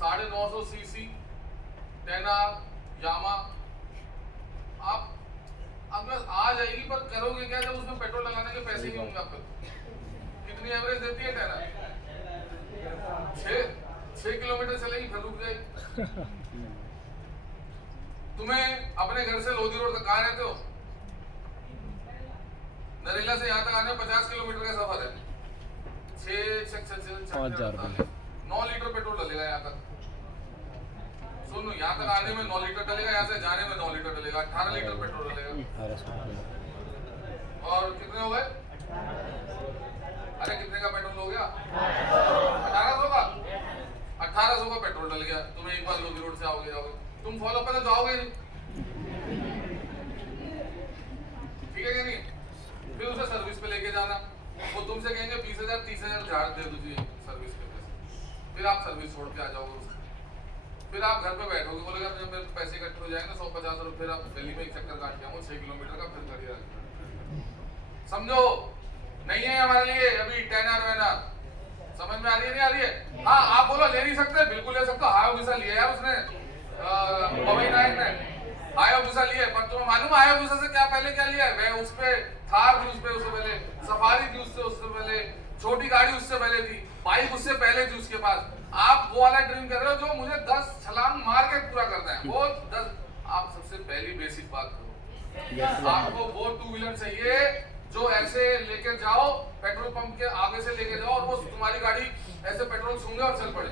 950 सीसी टेनर यामा आप आ जाएगी, पर करोगे क्या जब उसमें पेट्रोल लगाने के पैसे नहीं होंगे आपके? कितनी एवरेज देती है टेनर? 6 किलोमीटर चलेगी फिर रुक जाएगी। तुम्हें अपने घर से लोधी रोड तक कहाँ रहते हो? नरेला से यहाँ तक आने में 50 किलोमीटर का सफर है। 9 लीटर पेट्रोल डलेगा यहाँ तक। सुनो, यहाँ तक आने में 9 लीटर डलेगा, यहाँ से जाने में 9 लीटर डलेगा, 18 लीटर पेट्रोल डलेगा। और कितने हो गए? अरे कितने का पेट्रोल हो गया? 1800 का। 1800 का पेट्रोल डल गया। तुम्हें एक बार लोधी रोड से जाओगे, तुम फॉलो पर जाओगे नहीं, ठीक है कि नहीं? फिर उसे सर्विस पे लेके जाना, वो तुमसे कहेंगे 20,000 30,000 झाड़ दे दीजिए सर्विस के पैसे। फिर आप सर्विस छोड़ के आ जाओगे उससे। फिर आप घर पे बैठोगे, बोलेगा जब मेरे पैसे इकट्ठे हो जाएंगे 150 रुपये, फिर आप दिल्ली में एक चक्कर काट के आऊंगा 6 किलोमीटर का, फिर गाड़ी रख। समझो, नहीं है हमारे लिए अभी टेनर वेनर। समझ में आ रही है नहीं आ रही है? हाँ, आप बोलो ले नहीं सकते, बिल्कुल ले सकते हो। हायाबुसा लिया यार उसने, बॉबी नायक ने हायाबुसा लिया, पर तुम्हें मालूम है हायाबुसा से क्या पहले क्या लिया है? वह उस पे थार थी, उस पे उससे पहले सफारी थी, उससे पहले छोटी गाड़ी उससे पहले थी, बाइक उससे पहले थी उसके पास। आप वो वाला ड्रीम कर रहे हो जो मुझे 10 छलांग मार के पूरा करना है, वो 10। आप सबसे पहली बेसिक बात करो, आपको वो 2 व्हीलर चाहिए जो ऐसे लेकर जाओ पेट्रोल पंप के आगे से लेके जाओ और वो तुम्हारी गाड़ी ऐसे पेट्रोल सूंघे और चल पड़े।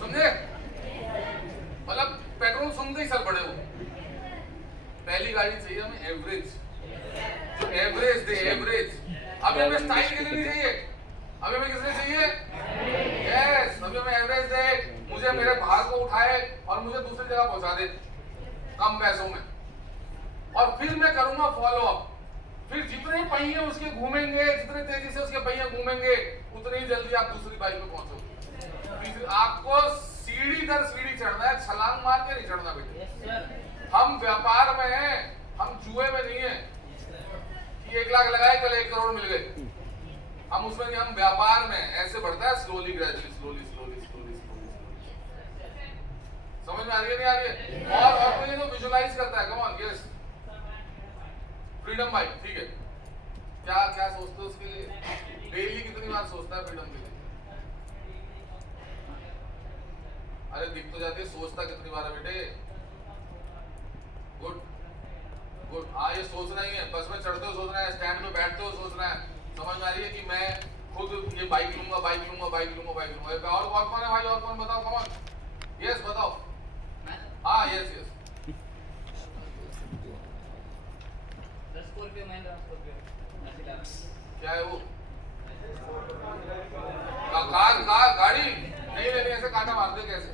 समझे? मतलब पेट्रोल सूंघते ही चल पड़े वो। पहली गाड़ी चाहिए हमें एवरेज, जो एवरेज दे, एवरेज। अभी हमें स्टाइल के लिए नहीं चाहिए, अभी हमें किसने चाहिए? यस, अभी हमें एवरेज दे, मुझे मेरे भार को उठाए और मुझे दूसरी जगह पहुंचा दे कम पैसों में, और फिर मैं करूंगा फॉलो अप। फिर जितने पहिए उसके घूमेंगे, जितने तेजी से उसके पहिए घूमेंगे, उतनी ही जल्दी आप दूसरी बाइक पे पहुंचोगे। आपको सीढ़ी दर सीढ़ी चढ़ना है, छलांग मार के नहीं चढ़ना बेटे। हम व्यापार में हैं, हम जुए में नहीं है कि 1 लाख लगाए कल 1 करोड़ मिल गए। हम उसमें नहीं, हम व्यापार में ऐसे बढ़ता है slowly gradually, slowly slowly slowly slowly. समझ में आ रही है नहीं आ रही है? और कोई तो विजुअलाइज करता है, come on yes. Freedom bike, ठीक है, क्या क्या सोचते हो उसके लिए? डेली कितनी बार सोचता है फ्रीडम के लिए? अरे दिख तो जाती है, सोचता कितनी बार है बेटे? गुड गुड, हाँ ये सोचना ही है। बस में चढ़ते हो सोचना है, स्टैंड में बैठते हो सोचना है। समझ में आ रही है कि मैं खुद ये बाइक लूंगा, बाइक लूंगा, बाइक लूंगा, बाइक लूंगा। और कौन है भाई, और कौन? बताओ कौन? यस बताओ। हाँ यस यस। क्या है वो? कार गाड़ी नहीं लेनी, ऐसे कांटा मारते कैसे?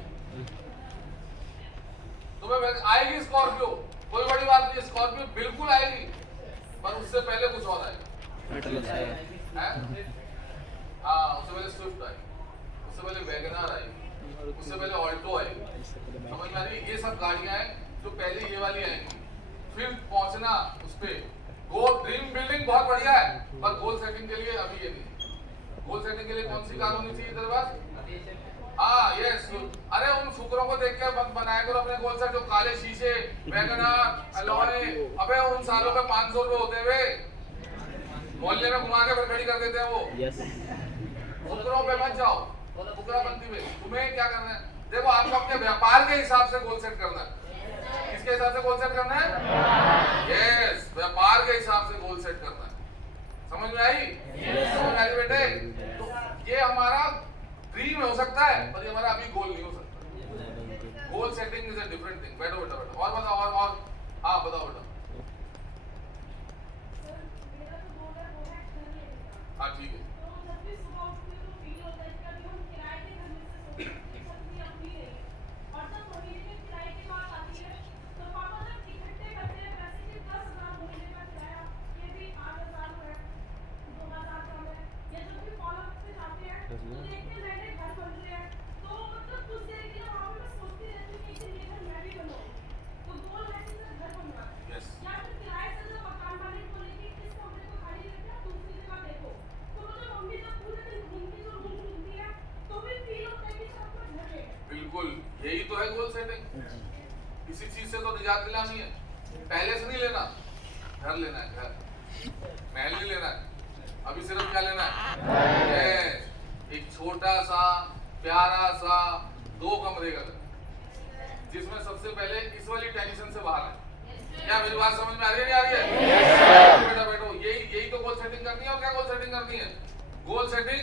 तुम्हें आएगी स्कॉर्पियो, कोई बड़ी बात नहीं, स्कॉर्पियो बिल्कुल आएगी, पर उससे पहले कुछ और आएगा। हाँ, उससे पहले स्विफ्ट आएगी, उससे पहले वैगनआर आएगी, उससे पहले ऑल्टो आएगी। समझ में आ रही है? ये सब गाड़ियां हैं जो पहले ये वाली आएंगी, फिर पहुंचना उस पे। गोल ड्रीम बिल्डिंग बहुत बढ़िया है, पर गोल सेटिंग के लिए अभी ये नहीं। गोल सेटिंग के लिए कौन सी कार होनी चाहिए तेरे पास? हाँ यस। अरे उन फुकरों को देख के बनाया करो अपने गोल सेट, जो काले शीशे, वैगनआर, अलॉय। अबे उन सालों पे 500 रुपए होते हुए मोहल्ले में घुमा के फिर खड़ी कर देते हैं वो। यस, फुकरों पे मत जाओ, फुकरापंती में। तुम्हें क्या करना है? देखो, आपको अपने व्यापार के हिसाब से गोल सेट करना है। किसके हिसाब से गोल सेट करना है? यस, व्यापार के हिसाब से गोल सेट करना है। समझ में आई? समझ में आई बेटे? तो ये हमारा ड्रीम हो सकता है, पर ये हमारा अभी गोल नहीं हो सकता। Goal setting is a different thing. बैठो बेटा बैठो, और बताओ और हाँ बताओ बेटा। हाँ ठीक है। यही तो है गोल सेटिंग। किसी चीज से तो निजात दिलानी है। पैलेस नहीं लेना, घर लेना है, घर। महल नहीं लेना है, अभी सिर्फ क्या लेना है? एक छोटा सा प्यारा सा 2 कमरे का घर, जिसमें सबसे पहले इस वाली टेंशन से बाहर है। क्या मेरी बात समझ में आ रही है नहीं आ रही है? बेटा बैठो, यही तो गोल सेटिंग करनी है। और क्या गोल सेटिंग करनी है? गोल सेटिंग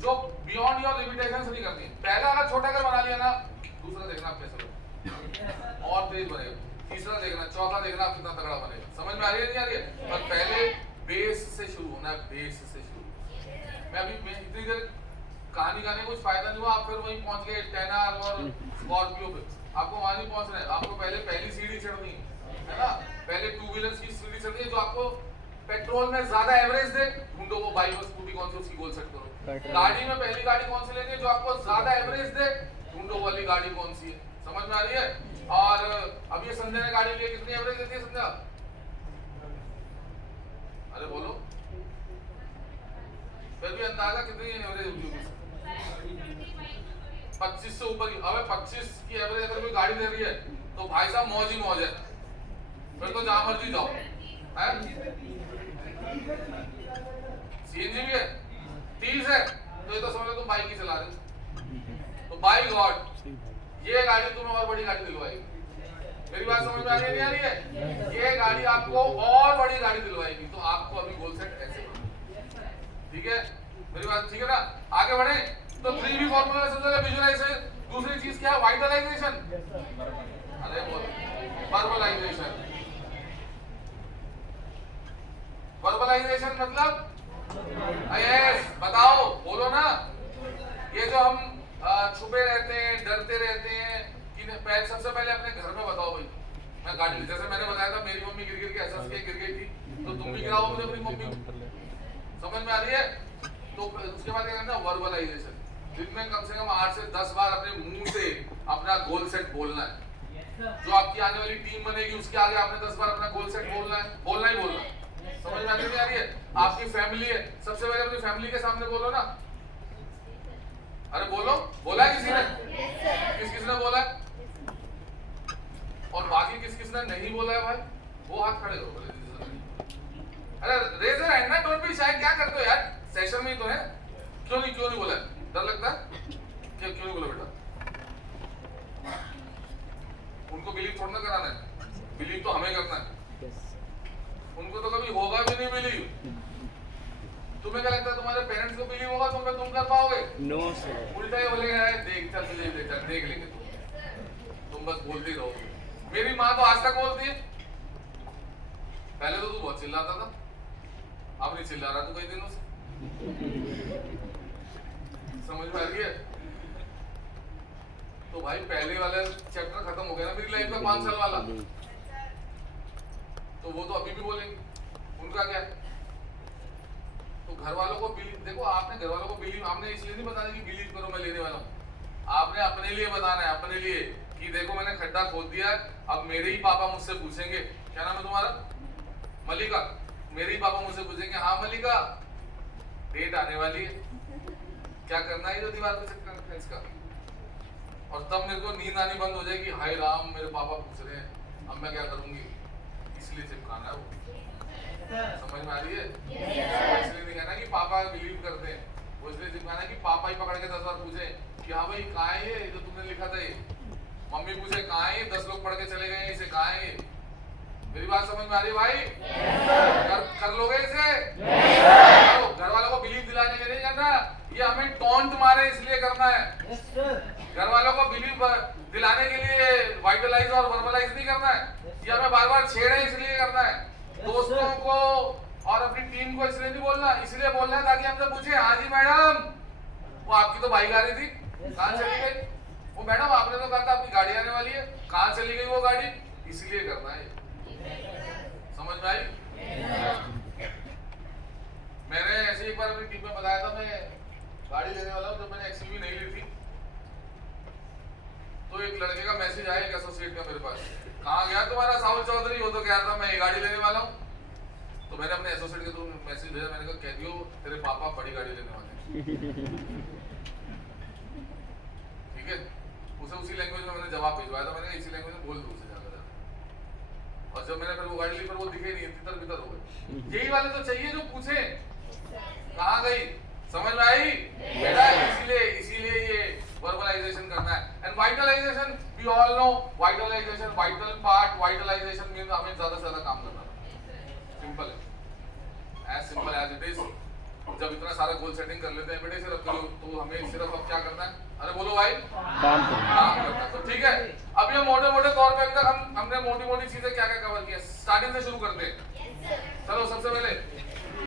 जो बियॉन्ड योर लिमिटेशंस नहीं करनी है। पहला अगर छोटा घर बना लिया ना, दूसरा देखना आप कैसे बनेगा, और तेज बनेगा। तीसरा देखना, चौथा देखना आप कितना तगड़ा बनेगा। समझ में आ रही है नहीं आ रही है? पर पहले बेस से शुरू होना है, बेस से शुरू। मैं इतनी देर कहानी गाने कुछ फायदा नहीं हुआ, आप फिर वहीं पहुंच गए टेनर और स्कॉर्पियो पे। आपको वहां नहीं पहुंचना है, आपको पहले पहली सीढ़ी चढ़नी है ना? पहले 2 व्हीलर्स की सीढ़ी चढ़नी है, जो आपको पेट्रोल में ज्यादा एवरेज दे। ढूंढो वो बाइक और स्कूटी कौन सी, उसकी गोल सेट करो। गाड़ी में पहली गाड़ी कौन सी लेनी है जो आपको ज्यादा एवरेज दे? ढूंढो वाली गाड़ी कौन सी है। समझ में आ रही है? और अब ये संजय ने गाड़ी ली, कितनी एवरेज देती है संजय? अरे बोलो, फिर भी अंदाजा कितनी एवरेज होगी? 25 से ऊपर की। अबे 25 की एवरेज अगर कोई गाड़ी दे रही है तो भाई साहब मौज ही मौज है, फिर तो जहां मर्जी जाओ। सीएनजी भी है, 30 है, तो ये तो समझ लो तुम बाइक ही चला रहे हो। तो बाई गॉड, ये गाड़ी तुम्हें और बड़ी गाड़ी दिलवाएगी। मेरी बात समझ में आ रही है नहीं आ रही है? ये गाड़ी आपको और बड़ी गाड़ी दिलवाएगी, तो आपको अभी गोल सेट ऐसे बनाना। ठीक है, मेरी बात ठीक है ना? आगे बढ़े तो 3V फॉर्मूला में सबसे पहले विजुअलाइजेशन, दूसरी चीज क्या है? वाइटलाइजेशन। अरे वर्बलाइजेशन। वर्बलाइजेशन मतलब यस, बताओ, बोलो ना। ये जो हम छुपे रहते हैं, डरते रहते हैं कि पहले, सबसे पहले अपने घर में बताओ भाई। मैं गाड़ी, जैसे मैंने बताया था मेरी मम्मी गिर गिर के एसएस के गिर गई थी, तो तुम भी गिराओ मुझे अपनी मम्मी को। समझ में आ रही है? तो उसके बाद क्या करना? वर्बलाइजेशन। दिन में कम से कम 8 से 10 बार अपने मुंह से अपना गोल सेट बोलना है। जो आपकी आने वाली टीम बनेगी उसके आगे आपने 10 बार अपना गोल सेट बोलना है, बोलना ही बोलना। समझ में आ रही है? आपकी फैमिली है, सबसे पहले अपनी फैमिली के सामने बोलो ना। अरे बोलो, बोला है किसी ने? किस किस ने बोला है? और बाकी किस किस ने नहीं बोला है भाई? वो हाथ खड़े करो। अरे रेज योर हैंड ना, डोंट बी शाय। क्या करते हो यार? सेशन में ही तो है। क्यों नहीं बोला? डर लगता है? क्यों नहीं बोला बेटा? उनको बिलीव थोड़ा ना कराना है, बिलीव तो हमें करना है। उनको तो कभी होगा भी नहीं बिलीव। तुम्हें क्या लगता है तुम्हारे पेरेंट्स को बिलीव होगा तुम कर पाओगे? No sir. उल्टा ही बोलेंगे देख चल तुझे देख लेंगे, तुम बस बोलते ही रहोगे। मेरी माँ तो आज तक बोलती है, पहले तो तू बहुत चिल्लाता था, अब नहीं चिल्ला रहा तू कई दिनों से। समझ में आ रही है? तो भाई पहले वाला चैप्टर खत्म हो गया ना मेरी लाइफ का, 5 साल वाला, तो वो तो अभी भी बोलेंगे। उनका क्या है? तो घर वालों को बिलीव, देखो आपने घर वालों को बिलीव, आपने इसलिए नहीं बताना कि बिलीव करो मैं लेने वाला हूँ। आपने अपने लिए बताना है, अपने लिए कि देखो मैंने खड्डा खोद दिया है, अब मेरे ही पापा मुझसे पूछेंगे, क्या नाम है तुम्हारा? मलिका। मेरे ही पापा मुझसे पूछेंगे, हाँ मलिका डेट आने वाली है, क्या करना है? जो दीवार पे चिपकाना है इसका। और तब मेरे को नींद आनी बंद हो जाएगी, हाय राम मेरे पापा पूछ रहे हैं, अब मैं क्या करूंगी? इसलिए चिपकाना है वो। समझ में आ रही है? इसलिए नहीं कहना कि पापा बिलीव करते हैं, वो इसलिए चिपकाना है कि पापा ही पकड़ के 10 बार पूछे कि हाँ भाई कहाँ है ये जो तुमने लिखा था? ये मम्मी पूछे कहाँ है ये? 10 लोग पढ़ के चले गए, इसे कहाँ है ये? मेरी बात समझ में आ रही है भाई? कर लोगे इसे? तो घर वालों को बिलीव दिलाने के नहीं करना, ये हमें टॉन्ट मारे इसलिए करना है। घर वालों को बिलीव दिलाने के लिए वाइटलाइज और वर्बलाइज नहीं करना है, ये हमें बार बार छेड़े इसलिए करना है। दोस्तों को और अपनी टीम को इसलिए नहीं बोलना, इसलिए बोलना है ताकि हमसे पूछे, हाँ जी मैडम वो आपकी तो बाइक आ रही थी, कहाँ चली गई? वो मैडम आपने तो कहा था आपकी गाड़ी आने वाली है, कहाँ चली गई वो गाड़ी? इसलिए करना है। समझ में आई? मैंने ऐसे एक बार अपनी टीम में बताया था, मैं गाड़ी लेने वाला हूँ, जब मैंने एक्सयूवी नहीं ली थी तो एक लड़के का मैसेज आया, एक एसोसिएट का मेरे पास, कहाँ गया तुम्हारा साहुल चौधरी? वो तो कह रहा था मैं ये गाड़ी लेने वाला हूँ। तो मैंने अपने एसोसिएट के थ्रू मैसेज भेजा, मैंने कहा कह दियो तेरे पापा बड़ी गाड़ी लेने वाले हैं। ठीक है, उसे उसी लैंग्वेज में मैंने जवाब भिजवाया था, मैंने कहा इसी लैंग्वेज में बोल दो उसे जाकर। और जब मैंने फिर वो गाड़ी ली, पर वो दिखे नहीं, तितर बितर हो गए। यही वाले तो चाहिए जो पूछे कहाँ गई। समझ में आई बेटा? इसीलिए ये वर्बलाइजेशन करना है। And vitalisation, we all know vitalisation, vital part, vitalisation means हमें ज्यादा से ज्यादा काम करना है। सिंपल है, as simple as it is. जब इतना सारा गोल सेटिंग कर लेते हैं बेटे सिर्फ तो हमें सिर्फ अब क्या करना है? अरे बोलो भाई, काम करना है। तो ठीक है, अब ये मोटे मोटे तौर पे अभी तक हमने मोटी मोटी चीजें क्या क्या कवर किया, स्टार्टिंग से शुरू करते हैं। चलो सबसे पहले